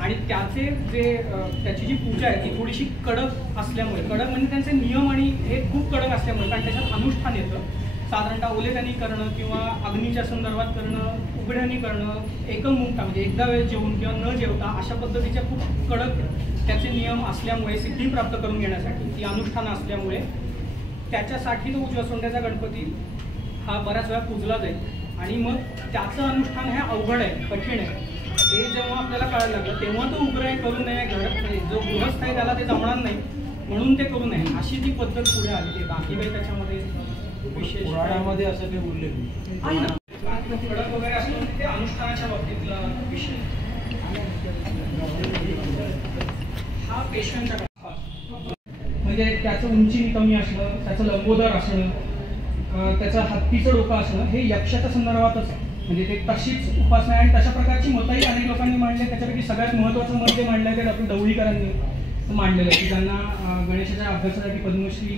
आणि त्याचे त्याची जी पूजा आहे ती थोडीशी कडक असल्यामुळे, कडक म्हणजे त्यांचे नियम आणि हे खूप कडक असल्यामुळे, कारण त्याच्यात अनुष्ठान येतं. साधारणतः ओलेत्यानी करणं किंवा अग्नीच्या संदर्भात करणं, उघड्यानी करणं, एकमुखता म्हणजे एकदा वेळ जेवून किंवा न जेवता अशा पद्धतीच्या खूप कडक त्याचे नियम असल्यामुळे, सिद्धी प्राप्त करून घेण्यासाठी ती अनुष्ठानं असल्यामुळे त्याच्यासाठी तो उजव्या सोंड्याचा गणपती हा बऱ्याच वेळा पूजला जाईल. आणि मग त्याचं अनुष्ठान हे अवघड आहे, कठीण आहे. हे जेव्हा आपल्याला कळायला लागलं तेव्हा तो उग्रह करू नये, म्हणजे जो गृहस्थ आहे त्याला ते जमणार नाही म्हणून ते करू नये अशी जी पद्धत पुढे आली. ते बाकी काही त्याच्यामध्ये विशेष पुराणामध्ये असं काही उल्लेख आहे ना, कडक वगैरे असं ते अनुष्ठानाच्या बाबतीतला विषय. हा पेशंटच्या म्हणजे त्याचं उंची कमी असणं, त्याचं लंबोदर असणं, त्याचं हत्तीचं डोकं असणं हे यक्षाच्या संदर्भातच आहे. म्हणजे ते तशीच उपासना आहे आणि तशा प्रकारची मतही अनेक लोकांनी मांडले. त्याच्यापैकी सगळ्यात महत्त्वाचं मत जे मांडलं ते डॉक्टर ढवळीकरांनी मांडलेलं आहे की त्यांना गणेशाच्या अभ्यासासाठी पद्मश्री,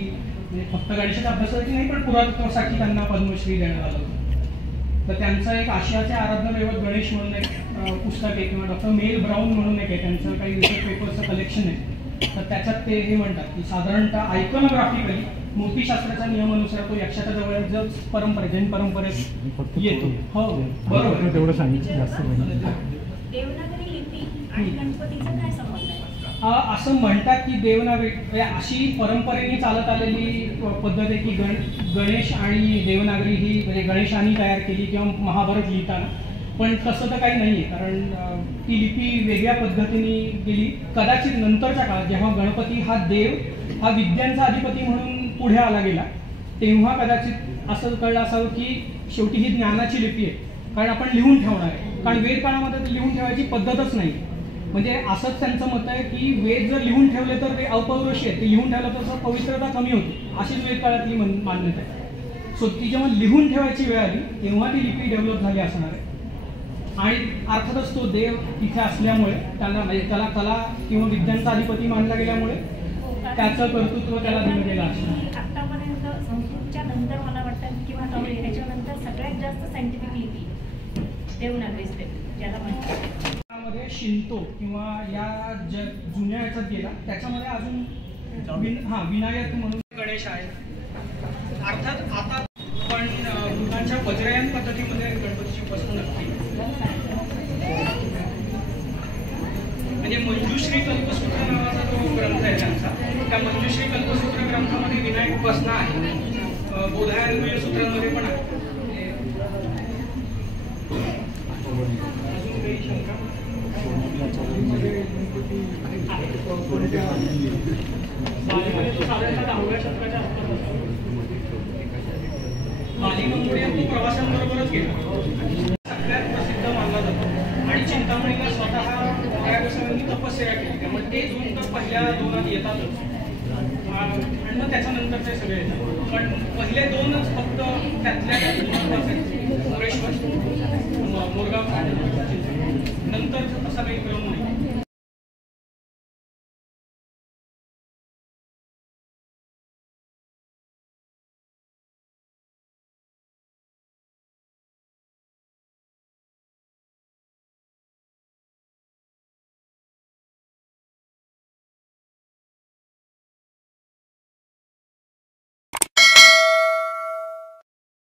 म्हणजे फक्त गणेशाच्या अभ्यासासाठी नाही पण पुरातत्वासाठी त्यांना पद्मश्री देण्यात आलं होतं. तर त्यांचं एक आशियाचे आराध्य दैवत गणेश म्हणून एक पुस्तक आहे किंवा डॉक्टर मेल ब्राऊन म्हणून एक आहे, त्यांचं काही रिसर्च पेपर्सचं कलेक्शन आहे. तर त्याच्यात ते हे म्हणतात की साधारणतः आयकॉनोग्राफिकली मूर्तीशास्त्राच्या नियमानुसार तो यक्षाच्या जवळ जर परंपरे, जैन परंपरेत येतो. हो बरोबर, तेवढं सांगितलं जास्त देवनागरी लिपी आणि गणपतीचा काय संबंध आहे? असं म्हणतात की देवनागरी अशी परंपरेने चालत आलेली पद्धत आहे की गणेश आणि देवनागरी ही म्हणजे गणेशांनी तयार केली किंवा महाभारत लिहिताना. पण तसं तर काही नाही आहे, कारण ती लिपी वेगळ्या पद्धतीने गेली. कदाचित नंतरच्या काळात जेव्हा गणपती हा देव, हा विद्यांचा अधिपती म्हणून पुढे आला गेला तेव्हा कदाचित असं कळलं असावं की शेवटी ही ज्ञानाची लिपी आहे, कारण आपण लिहून ठेवणार आहे. कारण वेद काळामध्ये लिहून ठेवायची पद्धतच नाही. म्हणजे असंच त्यांचं मत आहे की वेद जर लिहून ठेवले तर ते अपौरुषी आहे, ते लिहून ठेवलं तर पवित्रता कमी होती, अशीच वेद काळातली मान्यता आहे. सो ती जेव्हा लिहून ठेवायची वेळ आली तेव्हा ती लिपी डेव्हलप झाली असणार आहे. आणि अर्थातच तो देव तिथे असल्यामुळे त्याला म्हणजे त्याला कला किंवा विद्यांचा अधिपती मानला गेल्यामुळे त्याचं कर्तृत्व त्याला दिलं गेलं असणार. आतापर्यंत संस्कृतच्या नंतर मला वाटतं किंवा त्याच्यानंतर सगळ्यात जास्त सायंटिफिक लिपी देवनागरी स्क्रिप्ट ज्याला म्हणतात. त्यामध्ये शिंतो किंवा या जुन्या याच्यात गेला त्याच्यामध्ये अजून विनायक म्हणून गणेश आहे. अर्थात आता पण दुकानच्या वज्रयान पद्धतीमध्ये गणपतीची उपासना नसते. म्हणजे मंजुश्री कल्पसूत्र नावाचा जो ग्रंथ आहे त्यांचा, त्या मंजुश्री कल्पसूत्र ग्रंथामध्ये विनायक उपासना आहे. बोधायन्वय सूत्रांमध्ये पण आहे. अजून काही शंका? बालीमध्ये तो साधारणतः 10व्या शतकाच्या आसपास बालीमध्ये तो प्रवाशांबरोबरच गेला, सगळ्यात प्रसिद्ध मानला जातो. आणि चिंतामणीला स्वतः त्या गोष्टींनी तपश्चर्या केली, त्यामुळे ते 2 तर पहिल्या 2 येतातच आणि मग त्याच्यानंतर ते सगळे येतात. पण पहिले 2च फक्त त्यातल्या महत्वाचे, मोरेश्वर, मोरगाव